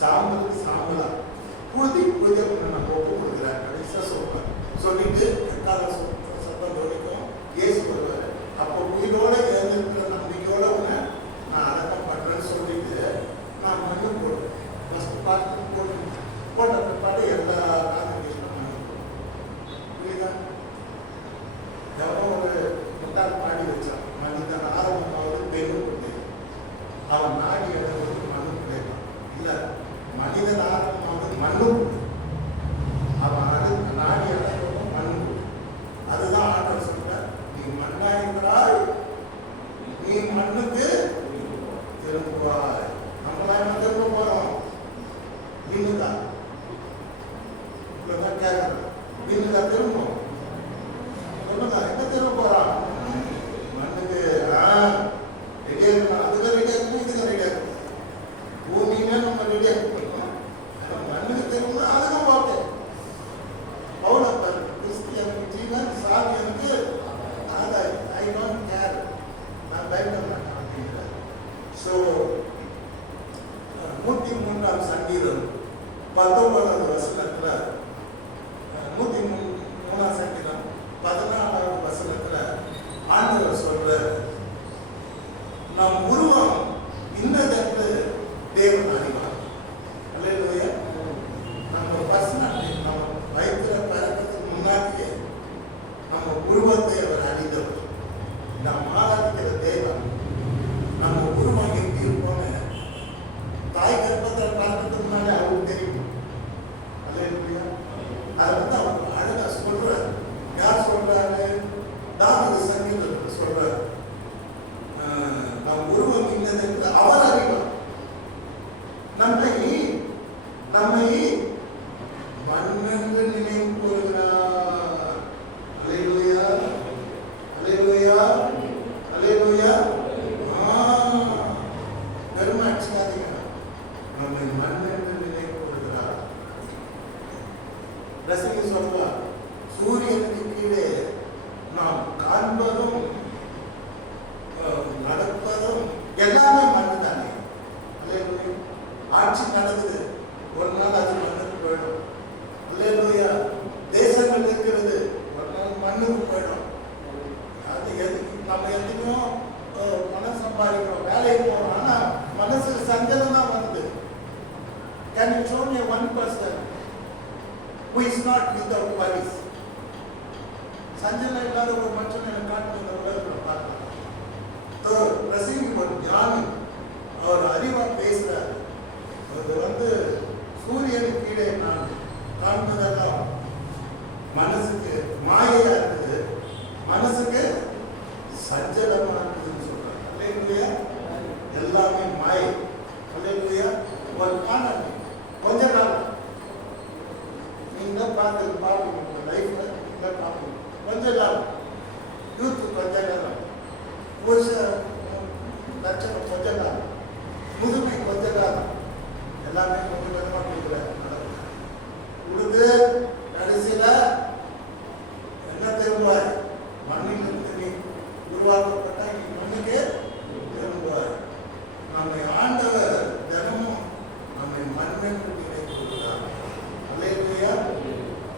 சாம்பலுக்கு சாம்பலா, புழுதி புழுதிய உன்னை நான் ஒப்பு கொடுக்குறேன். கடைசியாக சொல்றேன். சொல்லிட்டு எக்கால சத்தம் வரைக்கும் இயேசு வருவார். அப்போ உயிரோட எழுந்திருக்கிற நம்பிக்கையோட உன்னை நான் அடக்கம் பண்றேன்னு சொல்லிட்டு நான் மண்ணு போடுறேன். ஃபர்ஸ்ட் பார்த்து போட்ட பிற்பாடு எல்லா கான்வெகேஷனும் மண்ணு போடுறேன். எவனோ ஒரு முட்டாள் பாடி வச்சான், மனிதன் ஆரம்பமாவது பெண்ணு கொண்டு அவன் நாடி எடுத்து மண்ணு பிள்ளைதான். இல்லை, மனிதன் ஆரம்பமாவது மண்ணு, அவன் அடுத்து நாடி எடுத்து மண்ணு. அதுதான் ஆண்டவர் சொல்ற, நீ மண்ணாயிருக்கிறாய், நீ மண்ணுக்கு திரும்புவாய். நம்மளா என்ன திரும்ப போறோம்? நீங்கதான் கேட்கறேன், நீங்கதான் திரும்பும். எங்க திரும்ப போறான்? மண்ணுக்கு. ரெடியா இருக்கணும், அதுக்கு ரெடியா இருக்கணும், இதுக்கு ரெடியா இருக்கணும். பூமியுமே நம்ம ரெடியா இருக்கணும். மண்ணுக்கு திரும்ப அதுக்கும் பார்த்தேன். பவுலப்பர் கிறிஸ்தியனுக்கு ஜீவன், சாமியனுக்கு ஆதாய். ஐ டோன்ட் கேர், நான் பயப்பட மாட்டேன் அப்படிங்கிறார். ஸோ 103ஆம் சங்கீதம் 19வது வசனத்துல, 103ஆம் சங்கீதம் 14வது வசனத்துல ஆண்டவர் சொல்ற, நம் உருவம் இன்னதென்று தேவன் அறிவார். அல்லேலூயா. நம்ம பர்சனாலிட்டி, நம்ம வயிற்றுல பிறக்கிறதுக்கு முன்னாடியே நம்ம உருவத்தை அவர் அறிந்தவர். நாம் ஆராதிக்கிற தேவன் நம்ம உருவம் எப்படி இருப்போம்னு தாய் கர்ப்பத்தில் பிறக்கிறதுக்கு முன்னாடி அவருக்கு தெரியும். அல்லேலூயா. அதை வந்து அவர் அழகா சொல்றாரு. யார் சொல்றாரு? தாவீது சங்கீதத்தில் சொல்றாரு, நம் உருவம் இன்னதென்று அவர் அறிவார். நம்மை மண்ணென்று நினைவு கூறுகிறார். அல்லேலூயா, அல்லேலூயா, அல்லேலூயா. பெருமாட்சியாதீங்க, நம்மை மண்ணென்று நினைவு கூறுகிறார். ரசிக சொல்வார், சூரியனுக்கு கீழே நாம் காண்பதும் நடப்பதும் எல்லாமே மண்ணு தானே. அல்லேலூயா. ஆட்சி நடக்குது, ஒரு நாள் அது மண்ணுக்கு போயிடும். அல்லேலூயா. தேசங்கள் இருக்கிறது, ஒரு நாள் மண்ணுக்கு போயிடும். அது நம்ம எதுக்கும் பணம் சம்பாதிக்கிறோம், வேலைக்கு போறோம், ஆனா மனசுக்கு சஞ்சலம் தான் வருது. Can you show me one person who is not without worries? சஞ்சலம் இல்லாத ஒரு மனுஷன் எனக்கு காட்டு இந்த உலகத்தில் பார்க்கலாம். ரசிகி ஒரு ஞானி, அவர் அறிவா பேசுறாரு. அது வந்து சூரியனுக்கு கீழே நான் காண்பதெல்லாம் மனசுக்கு மாயையா இருக்குது, மனசுக்கு சஞ்சலமா இருக்குதுன்னு சொல்றாங்க. அல்லேலூயா. எல்லாமே மாயை. அல்லேலூயா. ஒரு காலம், கொஞ்ச காலம் நீங்க பார்த்து லைஃப்ல பார்க்கணும். கொஞ்ச காலம் யூத், கொஞ்ச காலம் லட்சணம், கொஞ்ச காலம் முதுமை, கொஞ்ச காலம். எல்லாமே கொஞ்சம் கொஞ்சமா கொடுக்குது. கடைசியில என்ன திரும்புவார்? மண்ணிலிருந்து நீ உருவாக்கப்பட்ட நீ மண்ணுக்கே திரும்புவார். நம்மை ஆண்டவர் தினமும் நம்மை மண்ணென்று நினைவு கூறுகிறார். அல்லேலூயா.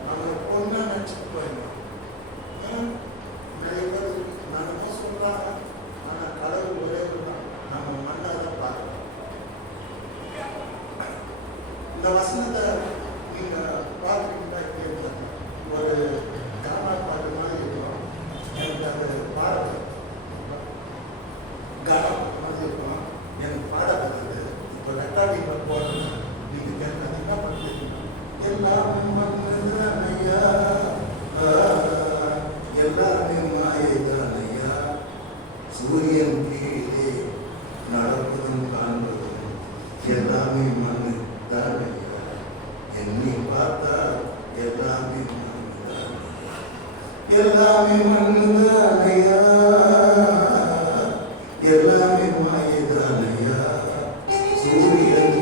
நம்ம பொண்ணை நினைச்சுட்டு போயிடணும். நிறைய பேர் நம்ம சொல்றாங்க, ஆனா கடவுள் ஒரே தான், நம்ம மண்ணை தான் பார்க்கணும். இந்த வசனத்தை நீங்க பார்த்துக்கிட்டா கேட்கலாம், ஒரு காமா பாட்டு மாதிரி இருக்கும். எனக்கு அது பாடல் எல்லாமே மண்ணுதானையா, எல்லாமே மாயதானையா. சூரியன்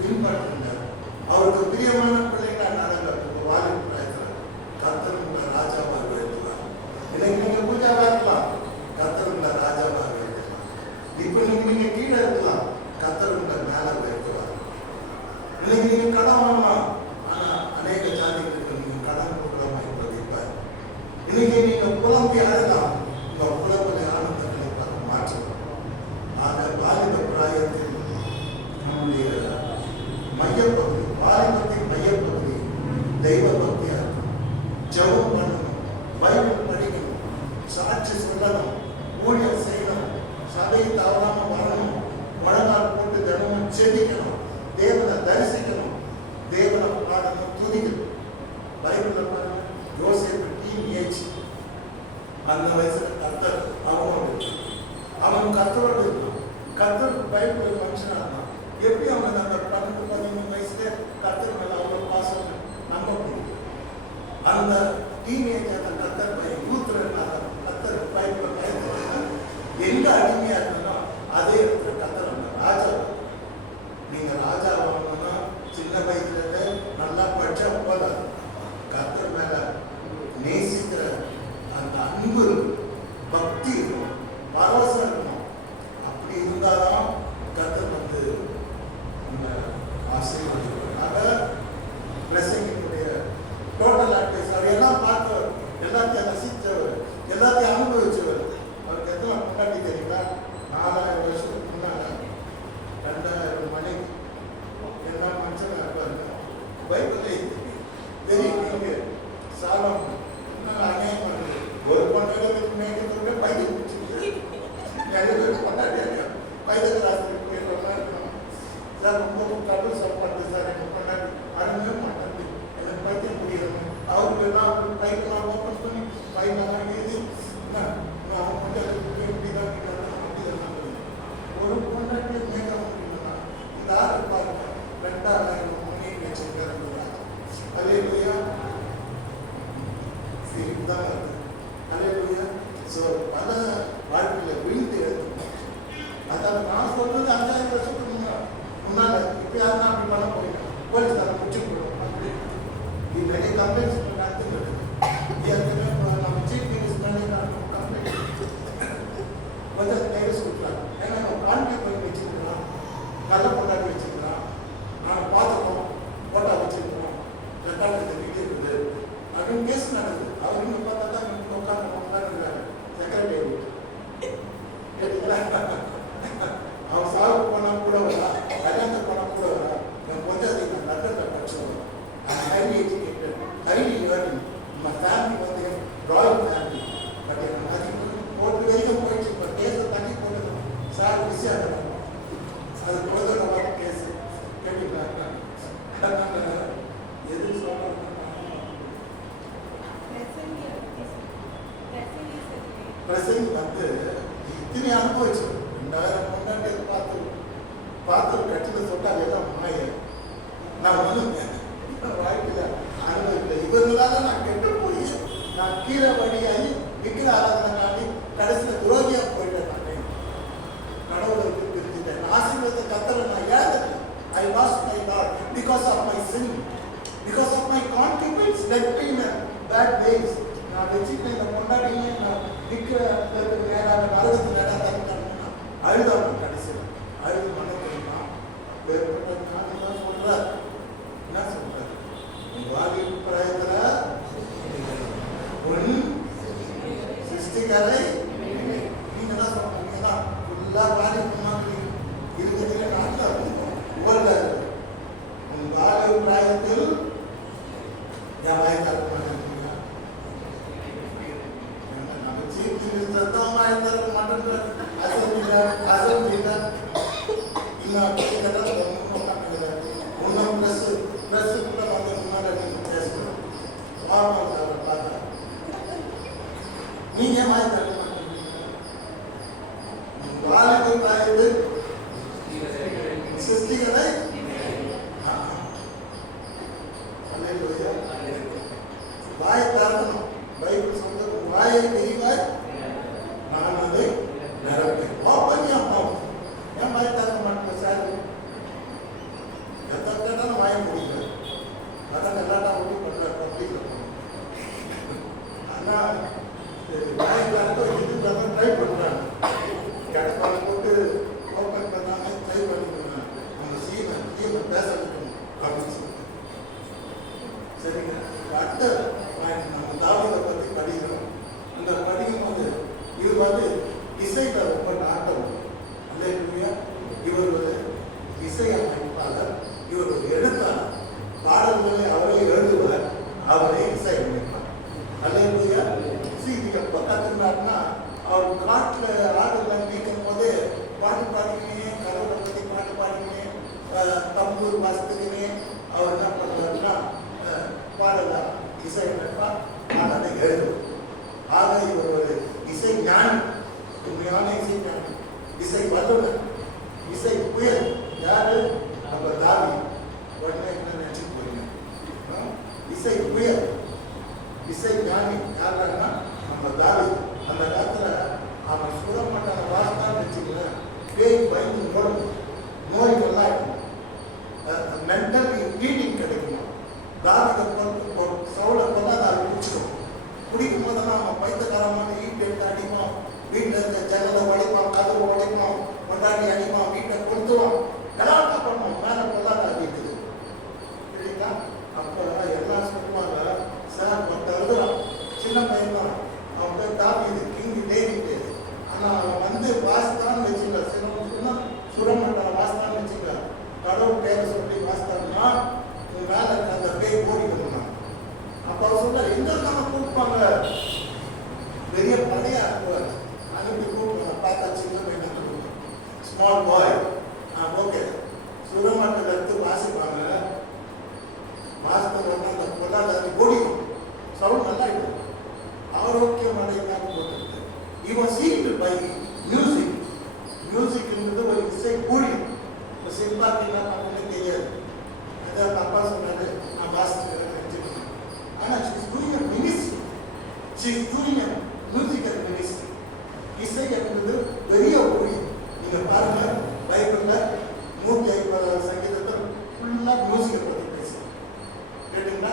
பின்பற்றுங்க. அவருக்கு பிரியமான பிள்ளைங்க நடங்க. வாலிப கர்த்தர் இப்போ நீங்க கீழே இருக்கலாம், கர்த்தர் உங்களை மேல வைக்குவார். இன்னைக்கு நீங்க கடன் வாங்கலாம், ஆனா அநேக ஜாதிகளுக்கு நீங்க கடன் கொடுக்காம இப்ப இன்னைக்கு நீங்க புலம்பி அழலாம், உங்க புலம்பலை ஆனந்தங்களை பார்க்க மாற்றலாம். ஆக வாலிப பிராயத்தில் நம்முடைய மையப்பகுதி, வாலிபத்தின் மையப்பகுதி தெய்வ பக்தியா இருக்கும். ஜெபம் பண்ணணும், பைபிள் படிக்கணும், சாட்சி சொல்லணும், ஊழியம் செய்யணும், சபை தவறாம வரணும், முழங்கால் போட்டு தினமும் செபிக்கணும், தேவனை தரிசிக்கணும், தேவனை பாடணும், துதிக்கணும். பைபிள்ல பாருங்க, யோசேப்பு டீனேஜ், அந்த வயசுல கர்த்தர் அவன் கர்த்தரோடு இருந்தான். கர்த்தர் பைபிள் மனுஷனா இருந்தான். எப்படி அவன் அந்த 12-13 வயசுல கர்த்தர் மேல அவ்வளவு பாசம் நம்ப முடியும்? அந்த டீனேஜ் அந்த கர்த்தர் கர்த்தர் பைபிள் பயன்படுத்தினா எங்க அடிமையா இருந்தாலும் அதே இடத்துல கர்த்தர் அந்த ராஜா. நீங்க ராஜா வாங்கணும்னா சின்ன வயசுல நல்லா படிச்சா போதாது. கர்த்தர் மேல நேசிக்கிற அந்த அன்பு இருக்கும், பக்தி இருக்கும், பரவசம் இருக்கும். அப்படி இருந்தாதான் கர்த்தர் வந்து நம்ம ஆசீர்வதிப்பார். பிரசங்கினுடைய டோட்டல் அட்வைஸ், அவர் எல்லாம் பார்த்தவர், எல்லாத்தையும் ரசித்தவர், எல்லாத்தையும் அனுபவிச்சவர். அவருக்கு எத்தனை முன்னாடி தெரியுங்களா? 4000 வருஷத்துக்கு முன்னால 2000 மணிக்கு என்ன மனுஷனா இருப்பாரு. பைபிளே தெரியும். சாலம் அநேகம் ஒரு பொண்ணு மேய்க்கிறத பைபிள் பிடிச்சிருக்கு. கொண்டாடி பைபிள் கிளாஸுக்கு போயிடுற இருக்கணும் சார். ரொம்ப கடவுள் சாப்பாடு சார், எங்கள் கொண்டாடி அருமையாக மாட்டாங்க, எனக்கு பைத்தியம் முடியணும். அவருக்கு எல்லாம் பைக்கெல்லாம் ஓப்பன் பண்ணி பைக்கெல்லாம் எழுதி அவன் எப்படிதான் ஒரு பொண்டாட்டி மேய்க்க முடியும்னா இந்த ஆறு பாருங்க 2000 மணி வச்சிருக்காரு. அதே இல்லையா தான் இருக்கு. அதே இல்லையா பல வாழ்க்கையில் விழுந்து எடுத்துக்கணும். அதாவது நான் சொல்றது 5000 வருஷத்துக்கு முன்னால இப்ப யாருன்னா அப்படி பண்ண போயிருக்கேன், போலீஸ் அதை முடிச்சு போடுவோம். அப்படி நிறைய கம்ப்ளைண்ட்ஸ் நடத்துங்க. நம்ம சீஃப் மினிஸ்டர் கம்ப்ளைண்ட் கொஞ்சம் கைஸ் கொடுக்குறாங்க. ஏன்னா நம்ம பாண்டி பண்ணி வச்சுருக்கலாம், கள்ள கொண்டாடி வச்சுருக்கலாம், நாங்கள் பார்த்துக்கோம், போட்டா வச்சுருக்கோம், ரெண்டாவது வீடு இருக்குது அப்படின்னு கேஸ் நடக்குது. அவர் இன்னும் பார்த்தா தான் உட்காந்து செக்ரட்டரி கேட்டுங்களா? அவன் சாவு போனால் கூட வரா, கல்யாணத்தை போனால் கூட வரா. நான் கொஞ்சம் அதிகம் லண்டன்ல படிச்சோம், ஹைலி எஜுகேட்டட், ஹைலி லேர்னிங். நம்ம ஃபேமிலி வந்து ராயல் ஃபேமிலி. பட் எனக்கு அதிகம் போட்டு வரைக்கும் போயிடுச்சு. இப்போ கேஸை தண்ணி போட்டு சார் பிஸியாக அது போதும் வாங்க கேஸ் கேட்டுக்கலாம். எது சொல்றாங்க பிரசங்க வந்து இத்தனை அனுபவிச்சு 2000 முன்னாடி பார்த்து கட்சியில் சொட்டால் எல்லாம் மாய. நான் வந்து வாழ்க்கையில் அனுபவிக்கல. இவர்களால நான் கெட்டு போய் நான் கீழே வழியாகி விக்கிர ஆராதனை காட்டி கடைசியில் துரோகியா போயிட்டேன். கடவுளுக்கு பிரிச்சுட்டேன். ஆசீர்வாதத்தை கத்தரை நான் இழந்துட்டேன். I lost my God because of my sin, because of my concubines led me in bad ways. நான் வச்சுட்டு இந்த கொண்டாடியே நான் விக்கிர நேராக நரகத்து நேராக தடுக்கணும்னா அழுதான். கடைசியில் அழுது மன தெரியுமா வேறுபட்ட நான் தான் சொல்றார். என்ன சொல்றாரு? வாலிப பிராயத்துல உன் சிருஷ்டிகரை நீங்க தான் சொல்றீங்க. ஃபுல்லா வாலிப மாதிரி இருக்கிறதுல நாட்டில் இருக்கும் ஓல்டா இருக்கு. உன் வாலிப பிராயத்தில் என் வயதாக நீங்க சிருஷ்டிகளை வாயை திறக்கணும். பைபிள் சொல்றது வாயை விரிவாய் நான் அதை நிரப்பேன். Open your mouth. ஏன் வாயை திறக்க மாட்டேன் சார்? எத்தனை கேட்டாலும் வாய முடியல. அதான் எல்லாட்டா ஒட்டி பண்ணுறாரு அப்படின்னு. ஆனால் வாயை திறக்க இது ட்ரை பண்ணுறாங்க. கடப்பாலை போட்டு நானே இசைஞானி, இசை வல்லுநர், இசை புயல். யாரு? நம்ம தாவி. உடனே என்ன நினைச்சுட்டு போறீங்க? இசை புயல், இசை ஞானி யாருன்னா நம்ம தாவி. அந்த காலத்துல அவன் சுரமண்டல வார்த்தான்னு வச்சுக்கல, பேய் பயந்து நோடும், நோய் நல்லாயிருக்கும், மென்டல் ஹீலிங் கிடைக்குமா. தாவித சவுளை கொண்டாந்து அதை குடிச்சிடும். குடிக்கும் போதெல்லாம் அவன் பைத்தக்காரமான ஈட்டு எடுத்து அடிப்பான், வீட்டில் இருக்க ஜன்னலை உடைப்பான், கதவை உடைப்பான், கொண்டாடி அடிப்பான், வீட்டை கொளுத்துவான், எல்லாம் பண்ணுவான். மேலே கொள்ளாத வீட்டுது சரிங்களா. அப்போ எல்லாம் சொல்லுவாங்க, சார் ஒருத்த எழுதுறான், சின்ன பையன் தான், அவன் பேர் தாவீது, கிங் டேவிட். ஆனால் அவன் வந்து வாசித்தான்னு வச்சுக்கல, சின்ன சுரமண்டலம் வாசித்தான்னு வச்சுக்கல, கடவுள் பேரை சொல்லி வாசித்தான்னா உன் மேலே அந்த பேய் ஓடி வருவான். அப்போ அவர் சொல்றாரு, எங்க நம்ம கூப்பிடுவாங்க, பெரிய படையா இருக்குவார், அனுப்பி கூப்பிடுவாங்க. பார்த்தா சின்ன பையன், ஸ்மால் பாய். ஓகே, சுரமண்டல எடுத்து வாசிப்பாங்க. வாசித்த அந்த பொருளாதார ஓடிக்கும், சவுண்ட் நல்லா இருக்கும், ஆரோக்கியம் அடையலாம் போட்டு. இவன் சீட்டு பை மியூசிக். மியூசிக்ன்றது ஒரு இசை ஊழியம். இப்போ சிம்பாத்தினா நமக்கு தெரியாது, அதான் அப்பா சொன்னாரு, நான் வாசிக்கிறேன். ஆனால் she is doing a ministry. She is doing a musical ministry. இசை என்பது பெரிய ஊழியம். நீங்க பாருங்க, பைபிள்ல 150 சங்கீதத்தில் ஃபுல்லா மியூசிக்கை பற்றி பேசுறேன் கேட்டீங்கன்னா.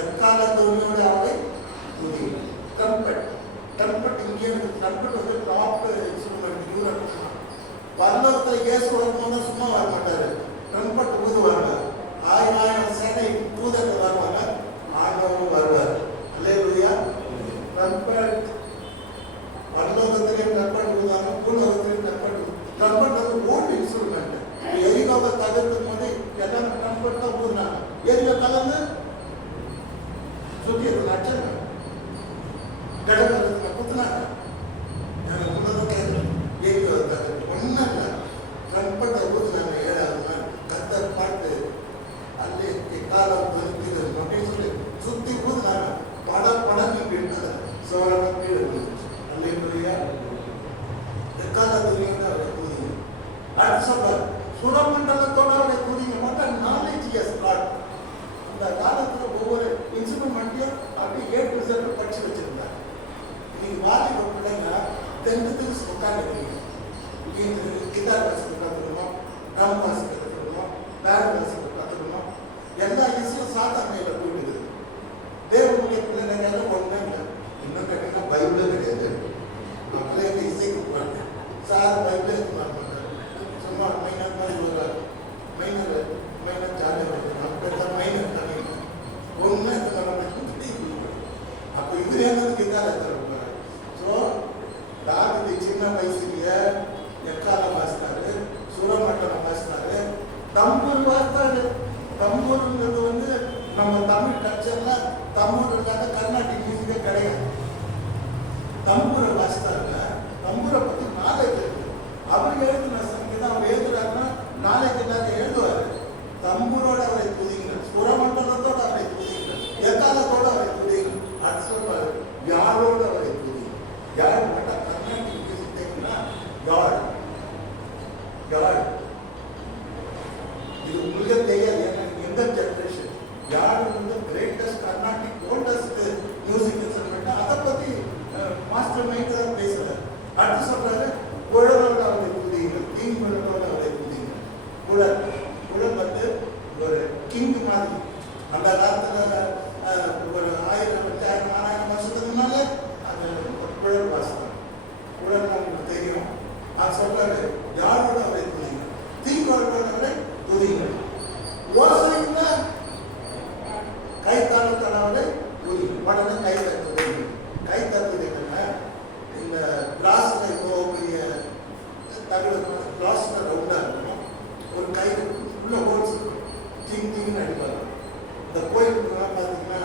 எக்கால துணியோட அவரை துணி. ட்ரம்பெட், ட்ரம்பெட் இங்கே இருக்கு. ட்ரம்பெட் வந்து டாப் இன்ஸ்ட்ருமெண்ட். யூரோப் பரலோகத்தில் இயேசு வரும்போது சும்மா வர மாட்டாரு, ட்ரம்பெட் ஊதுவாங்க. 1000 சேனை தூதர்கள் வருவாங்க, ஆண்டவரும் வருவார். அல்லேலூயா. ட்ரம்பெட் பரலோகத்திலே ட்ரம்பெட் ஊதுவாங்க, பூலோகத்திலே ட்ரம்பெட். ட்ரம்பெட் வந்து ஓல்டு இன்ஸ்ட்ருமெண்ட். எரிகாவை தகர்க்கும் போது எல்லாமே ட்ரம்பெட் தான் ஊதுனாங்க. எரிகா கலந்து சுற்றி நட்சத்திரம் கடற்கரை குத்துனாங்க. முன்னதும் கேட்கல, எரிகா ஒன்றும் இல்லை, ட்ரம்பெட்டை ஊதுனாங்க. 7வது நாள் கத்தர் பாட்டு அல்லே காலம் அப்படின்னு சொல்லி சுத்தி ஊதுனாங்க. படன்னு வீட்டாங்க, சோழன வீடு அல்லே புரியா. எக்காலத்துலேயும் அவரை கூதிங்க. அடுத்து சொல்றாரு, சுரமண்டலத்தோட அவரை கூதிங்க மாட்டா. Knowledge is god. அந்த காலத்துல ஒவ்வொரு இன்ஸ்ட்ருமெண்ட்டையும் அப்படி A to Z படிச்சு வச்சிருந்தாங்க. நீங்க வாலிப பிள்ளைங்க தென்னுக்கு உட்காந்துருக்கீங்க, கிட்டார் வாசிக்க கற்றுக்கணும், ட்ரம் வாசிக்க கற்றுக்கணும், பேண்ட் வாசிக்க கற்றுக்கணும். எல்லா இசையும் சாத்தாமையில போயிடுது. தேவனுடைய பிள்ளைங்க ஒன்றுமே இல்லை. இன்னும் கேட்டீங்கன்னா பைபிளே கிடையாது. மக்களே இசைக்கு போறாங்க. சார் பைபிளே மாட்டாங்க, சும்மா மைனர் மாதிரி வருவார். மைனர் ஜாலியாக வைக்கிறாங்க, மைனர் தனி ஒன்று. அப்போ இது என்னது கிட்டாரை தருவார். ஸோ தாவீது சின்ன வயசுலயே எக்காலம் வாசித்தாரு, சுரமண்டலம் வாசித்தாரு, தம்பூர் வாசித்தாரு. தம்பூருங்கிறது வந்து நம்ம தமிழ் கல்ச்சர்ல தம்பூர் இல்லாத கர்நாடிக் மியூசிக்கே கிடையாது. தம்பூரை வாசித்தாருங்க. தம்பூரை பற்றி நாலேஜ் இருக்கு. அவர் எழுதுன சங்கீதம் அவர் எழுதுறாருன்னா நாலேஜ் இல்லாத எழுதுவார். தம்பூரோட அவரை துதிங்க, சுரமண்டலத்தோட அவரை துதிங்க, எக்காலத்தோட அவரை துதிங்க. அது சொல்வாரு, யாரோட அவரை துதிங்க. யார் மட்டும் கர்நாடிக் மியூசிக் தெரியுங்கன்னா காட். இது உங்களுக்கு தெரியாது, ஏன்னா எந்த ஜெனரேஷன் யார் வந்து greatest Carnatic oldest music instrument அதை பற்றி மாஸ்டர் மைண்ட் தான் பேசுறாரு. அடுத்து சொல்றாரு, குழலோட அவரை புதிங்க, தீங்குழலோட அவரை புதிங்க. குழல் வந்து ஒரு கிங் மாதிரி. அந்த காலத்தில் ஒரு 1000 வருஷத்துக்கு முன்னால அது குழல் வாசித்தாங்க. குழல் உங்களுக்கு தெரியும். அது சொல்றாரு, யாரோட அவரை புதிங்க, தீங்குழலோட அவரை புதிங்க. ஓசைன்னா கைத்தாளத்தோட அவரை புதிங்க. உடனே கை தட்டுது. கை தட்டுதுன்னா இந்த கிளாஸ்ல இப்போ பெரிய தகவல் கிளாஸ்ல ரவுண்டா இருக்கணும், ஒரு கை உள்ள ஹோல்ஸ் இருக்கும், ஜிங் ஜிங்னு அடிப்பாங்க. இந்த கோயிலுக்குலாம் பார்த்தீங்கன்னா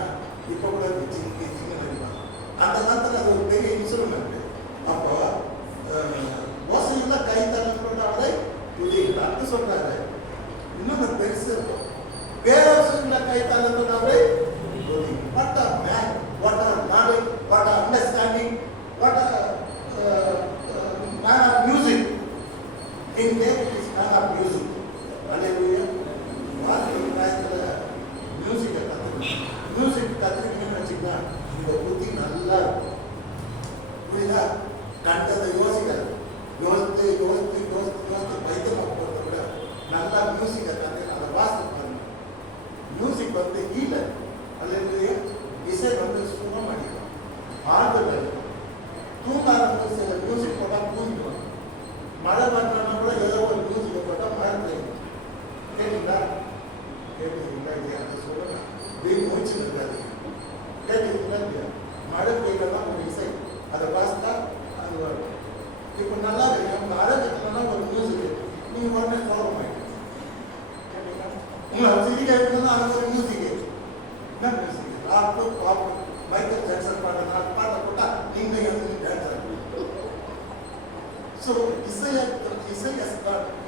இப்போ கூட ஜிங் ஜிங்னு அடிப்பாங்க. அந்த காலத்தில் அது ஒரு பெரிய இன்ஸ்ட்ருமெண்ட். அப்போ ஓசையில் கைத்தாளத்தோட அவரை புதிங்க. அடுத்து சொல்றாரு, இன்னும் பெருசு இருக்கும். In there it is not a music. Hallelujah. வாழ்க்கை காலத்துல மியூசிக்கை கற்றுக்கணும். மியூசிக் கற்றுக்கணும்னு வச்சுக்கா இந்த புத்தி நல்லா இருக்கும். புரியுதா? கண்டதை யோசிக்காது. யோசித்து யோசித்து யோசித்து யோசித்து வைத்தியமாக போகிறத விட நல்லா மியூசிக்கை கற்று அதை வாசித்து பாருங்க. மியூசிக் வந்து ஹீலர். அல்லது இசை வந்து சுகம் அடிக்கும், ஆறுதல் அடிக்கும். தூங்காத சில மியூசிக் போட்டால் தூங்கிடுவாங்க. மழை பண்ணுறனா கூட ஏதோ ஒரு மியூசிக்கை போட்டால் மழை பெய்யும். கேட்டீங்களா? கேட்டீங்களா இல்லையா? அதை சொல்லுங்க. வெயில் மூச்சு இருக்காது. கேட்டீங்களா இல்லையா? மழை பெய்யலாம் ஒரு இசை அதை வாசித்தா அது வரும். இப்போ நல்லா இருக்கு. உங்கள் அழகத்துலன்னா ஒரு மியூசிக் நீங்கள் உடனே கோபம் ஆகிடும். கேட்டீங்களா? உங்களை சிரிக்க வைக்கணும்னா அது ஒரு மியூசிக். என்ன மியூசிக்? ராப்பு பாப்பு மைக்கேல் ஜாக்சன் பாடுற பாட்டை போட்டால் நீங்கள் எதுவும் டான்ஸ் ஆகும். ஸோ இசையை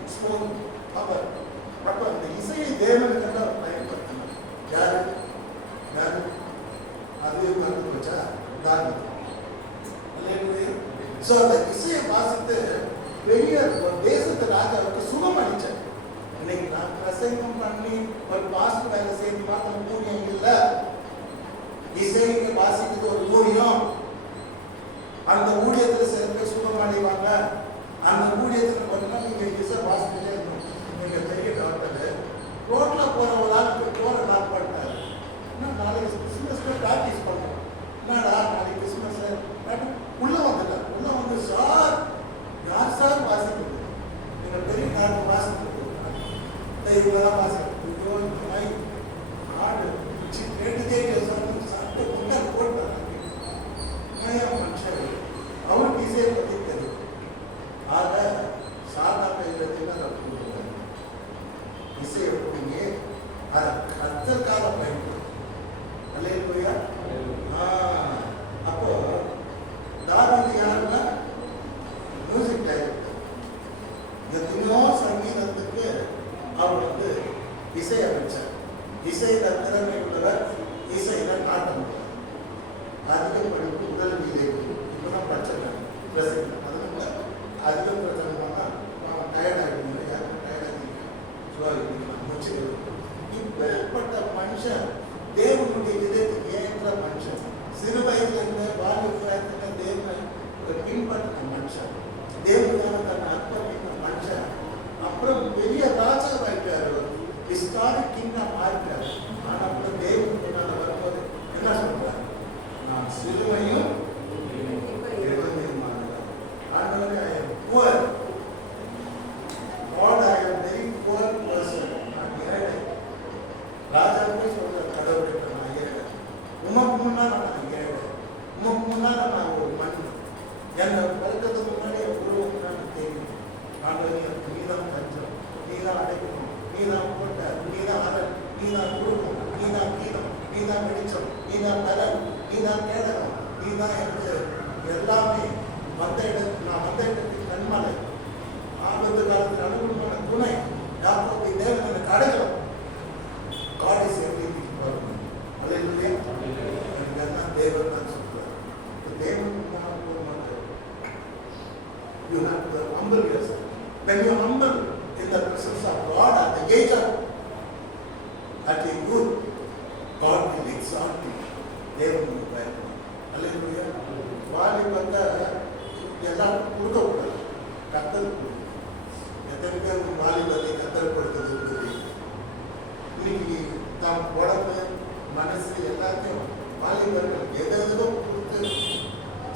இட்ஸ் ஓன் பவர். அப்போ அந்த இசையை தேவனுக்கு பயன்படுத்தணும். யாரு யாரு அதுவே மறந்து வச்சா தாங்க. ஸோ அந்த இசையை வாசித்து பெரிய ஒரு தேசத்து ராஜாவுக்கு சுகம் அளிச்சார். இன்னைக்கு நான் பிரசங்கம் பண்ணி ஒரு பாஸ்ட் வேலை செய்து பார்த்த ஊழியம் இல்லை. இசையை வாசிக்கிறது ஒரு ஊழியம். அந்த ஊழியத்தில் சில பேர் சுகம் அடைவாங்க. அந்த ஊழியத்தில் பார்த்தீங்கன்னா நீங்கள் இசை வாசிக்கிட்டே இருக்கணும். நீங்கள் பெரிய டாக்டர் ரோட்டில் போகிறவங்களாம் போகிற நாள் பண்ணிட்டார். இன்னும் நாளைக்கு கிறிஸ்மஸ்க்கு ப்ராக்டிஸ் பண்ணுறோம். என்னடா நாளைக்கு கிறிஸ்மஸ் உள்ளே வந்துட்டார். உள்ளே வந்து சார் யார் சார் வாசிக்கிறது? நீங்கள் பெரிய நாட்டு வாசிக்கிறது இவங்கதான் வாசிக்கிறது. ஆடு கேட்டுதே சாப்பிட்டு முன்னாடி போட்டாங்க. மனுஷன் அவருக்கு இசையை பற்றி தெரியும். ஆக சாதாரண இடத்துல இசையை கொடுங்க. அதை கத்தற்காக பயன்படும். அல்லேலூயா. அப்போ தாவீது யாருன்னா மியூசிக் டைரக்டர். எத்தனையோ சங்கீதத்துக்கு அவர் வந்து இசை அமைச்சார். இசையில திறமை உள்ளவர், இசையில நாட்டம் உள்ளவர். அதிக படிப்பு உடல் மீது இப்பதான் பிரச்சனை பிரசங்கம். அதனால அதிக பிரச்சனை பண்ணால் டயர்ட் ஆகிடுங்க. யாருக்கும் டயர்ட் ஆகிடுச்சு. இப்பேற்பட்ட மனுஷன் தேவனுடைய இதயத்துக்கு ஏற்ற மனுஷன். சிறு வயதுல இருந்த வாழ்க்கை தேவனை பின்பற்றின மனுஷன். தேவனுக்காக தன்னை அர்ப்பணித்த மனுஷன். அப்புறம் பெரிய ராஜாவாயிட்டார். ஹிஸ்டாரிக் கிங்டம் ஆயிட்டார். ஆனால் அப்புறம் தேவனுக்கு வரும்போது என்ன சொல்றாரு? நான் சிறுமையும் ஆண்டவரே, I am poor. God, I am very poor person. நான் ஏழை. ராஜாவுக்கு சொல்ற கடவுளுக்கு நான் ஏழை. உமக்கு முன்னால் நான் ஏழை. உமக்கு முன்னால் நான் ஒரு மண். என்னை பறக்கிறதுக்கு முன்னாடி உருவம் நான் தெரியும். ஆண்டவரே, நீதான் பஞ்சம், நீதான் அடைக்கணும், நீதான் கோட்டை, நீதான் அரண், நீதான் குடும்பம், நீதான் கீதம், நீதான் வெளிச்சம், நீதான் பலன், நீதான் கேடகம், நீதான் எனக்கு எல்லாமே. நான் வந்த இடத்துக்கு கண்மலை, ஆபத்து காலத்தில் அனுகூலமான துணை, யாக்கோபை தேவன் எனக்கு அடைக்கலம். God is everything for me. அல்லேலூயா. இதெல்லாம் தேவன் தான் சொல்றார். தேவன் நான் போக மாட்டேன். You have to humble yourself. When you humble in the presence of God at the age of youth, God will exalt you. தேவன் பயப்படும். அல்லேலூயா. வாலிபத்தை எல்லாரும் கொடுக்கக்கூடாது. கத்தல் கொடுக்கும். எத்தனை பேர் வாலிபத்தை கத்தல் கொடுத்தது? இன்னைக்கு தம் உடம்பு மனசு எல்லாத்தையும் வாலிபர்கள் எதோ கொடுத்து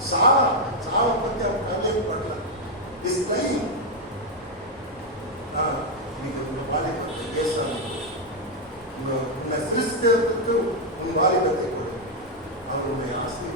சாவை பற்றி அவங்க கவலைப்படுறாங்க. Is lying. நீங்கள் உங்கள் வாலிபத்தை பேசணும். உங்கள் சிறிஸ்தத்துக்கு உங்கள் வாலிபத்தை கொடு. அவர் உண்மை ஆசை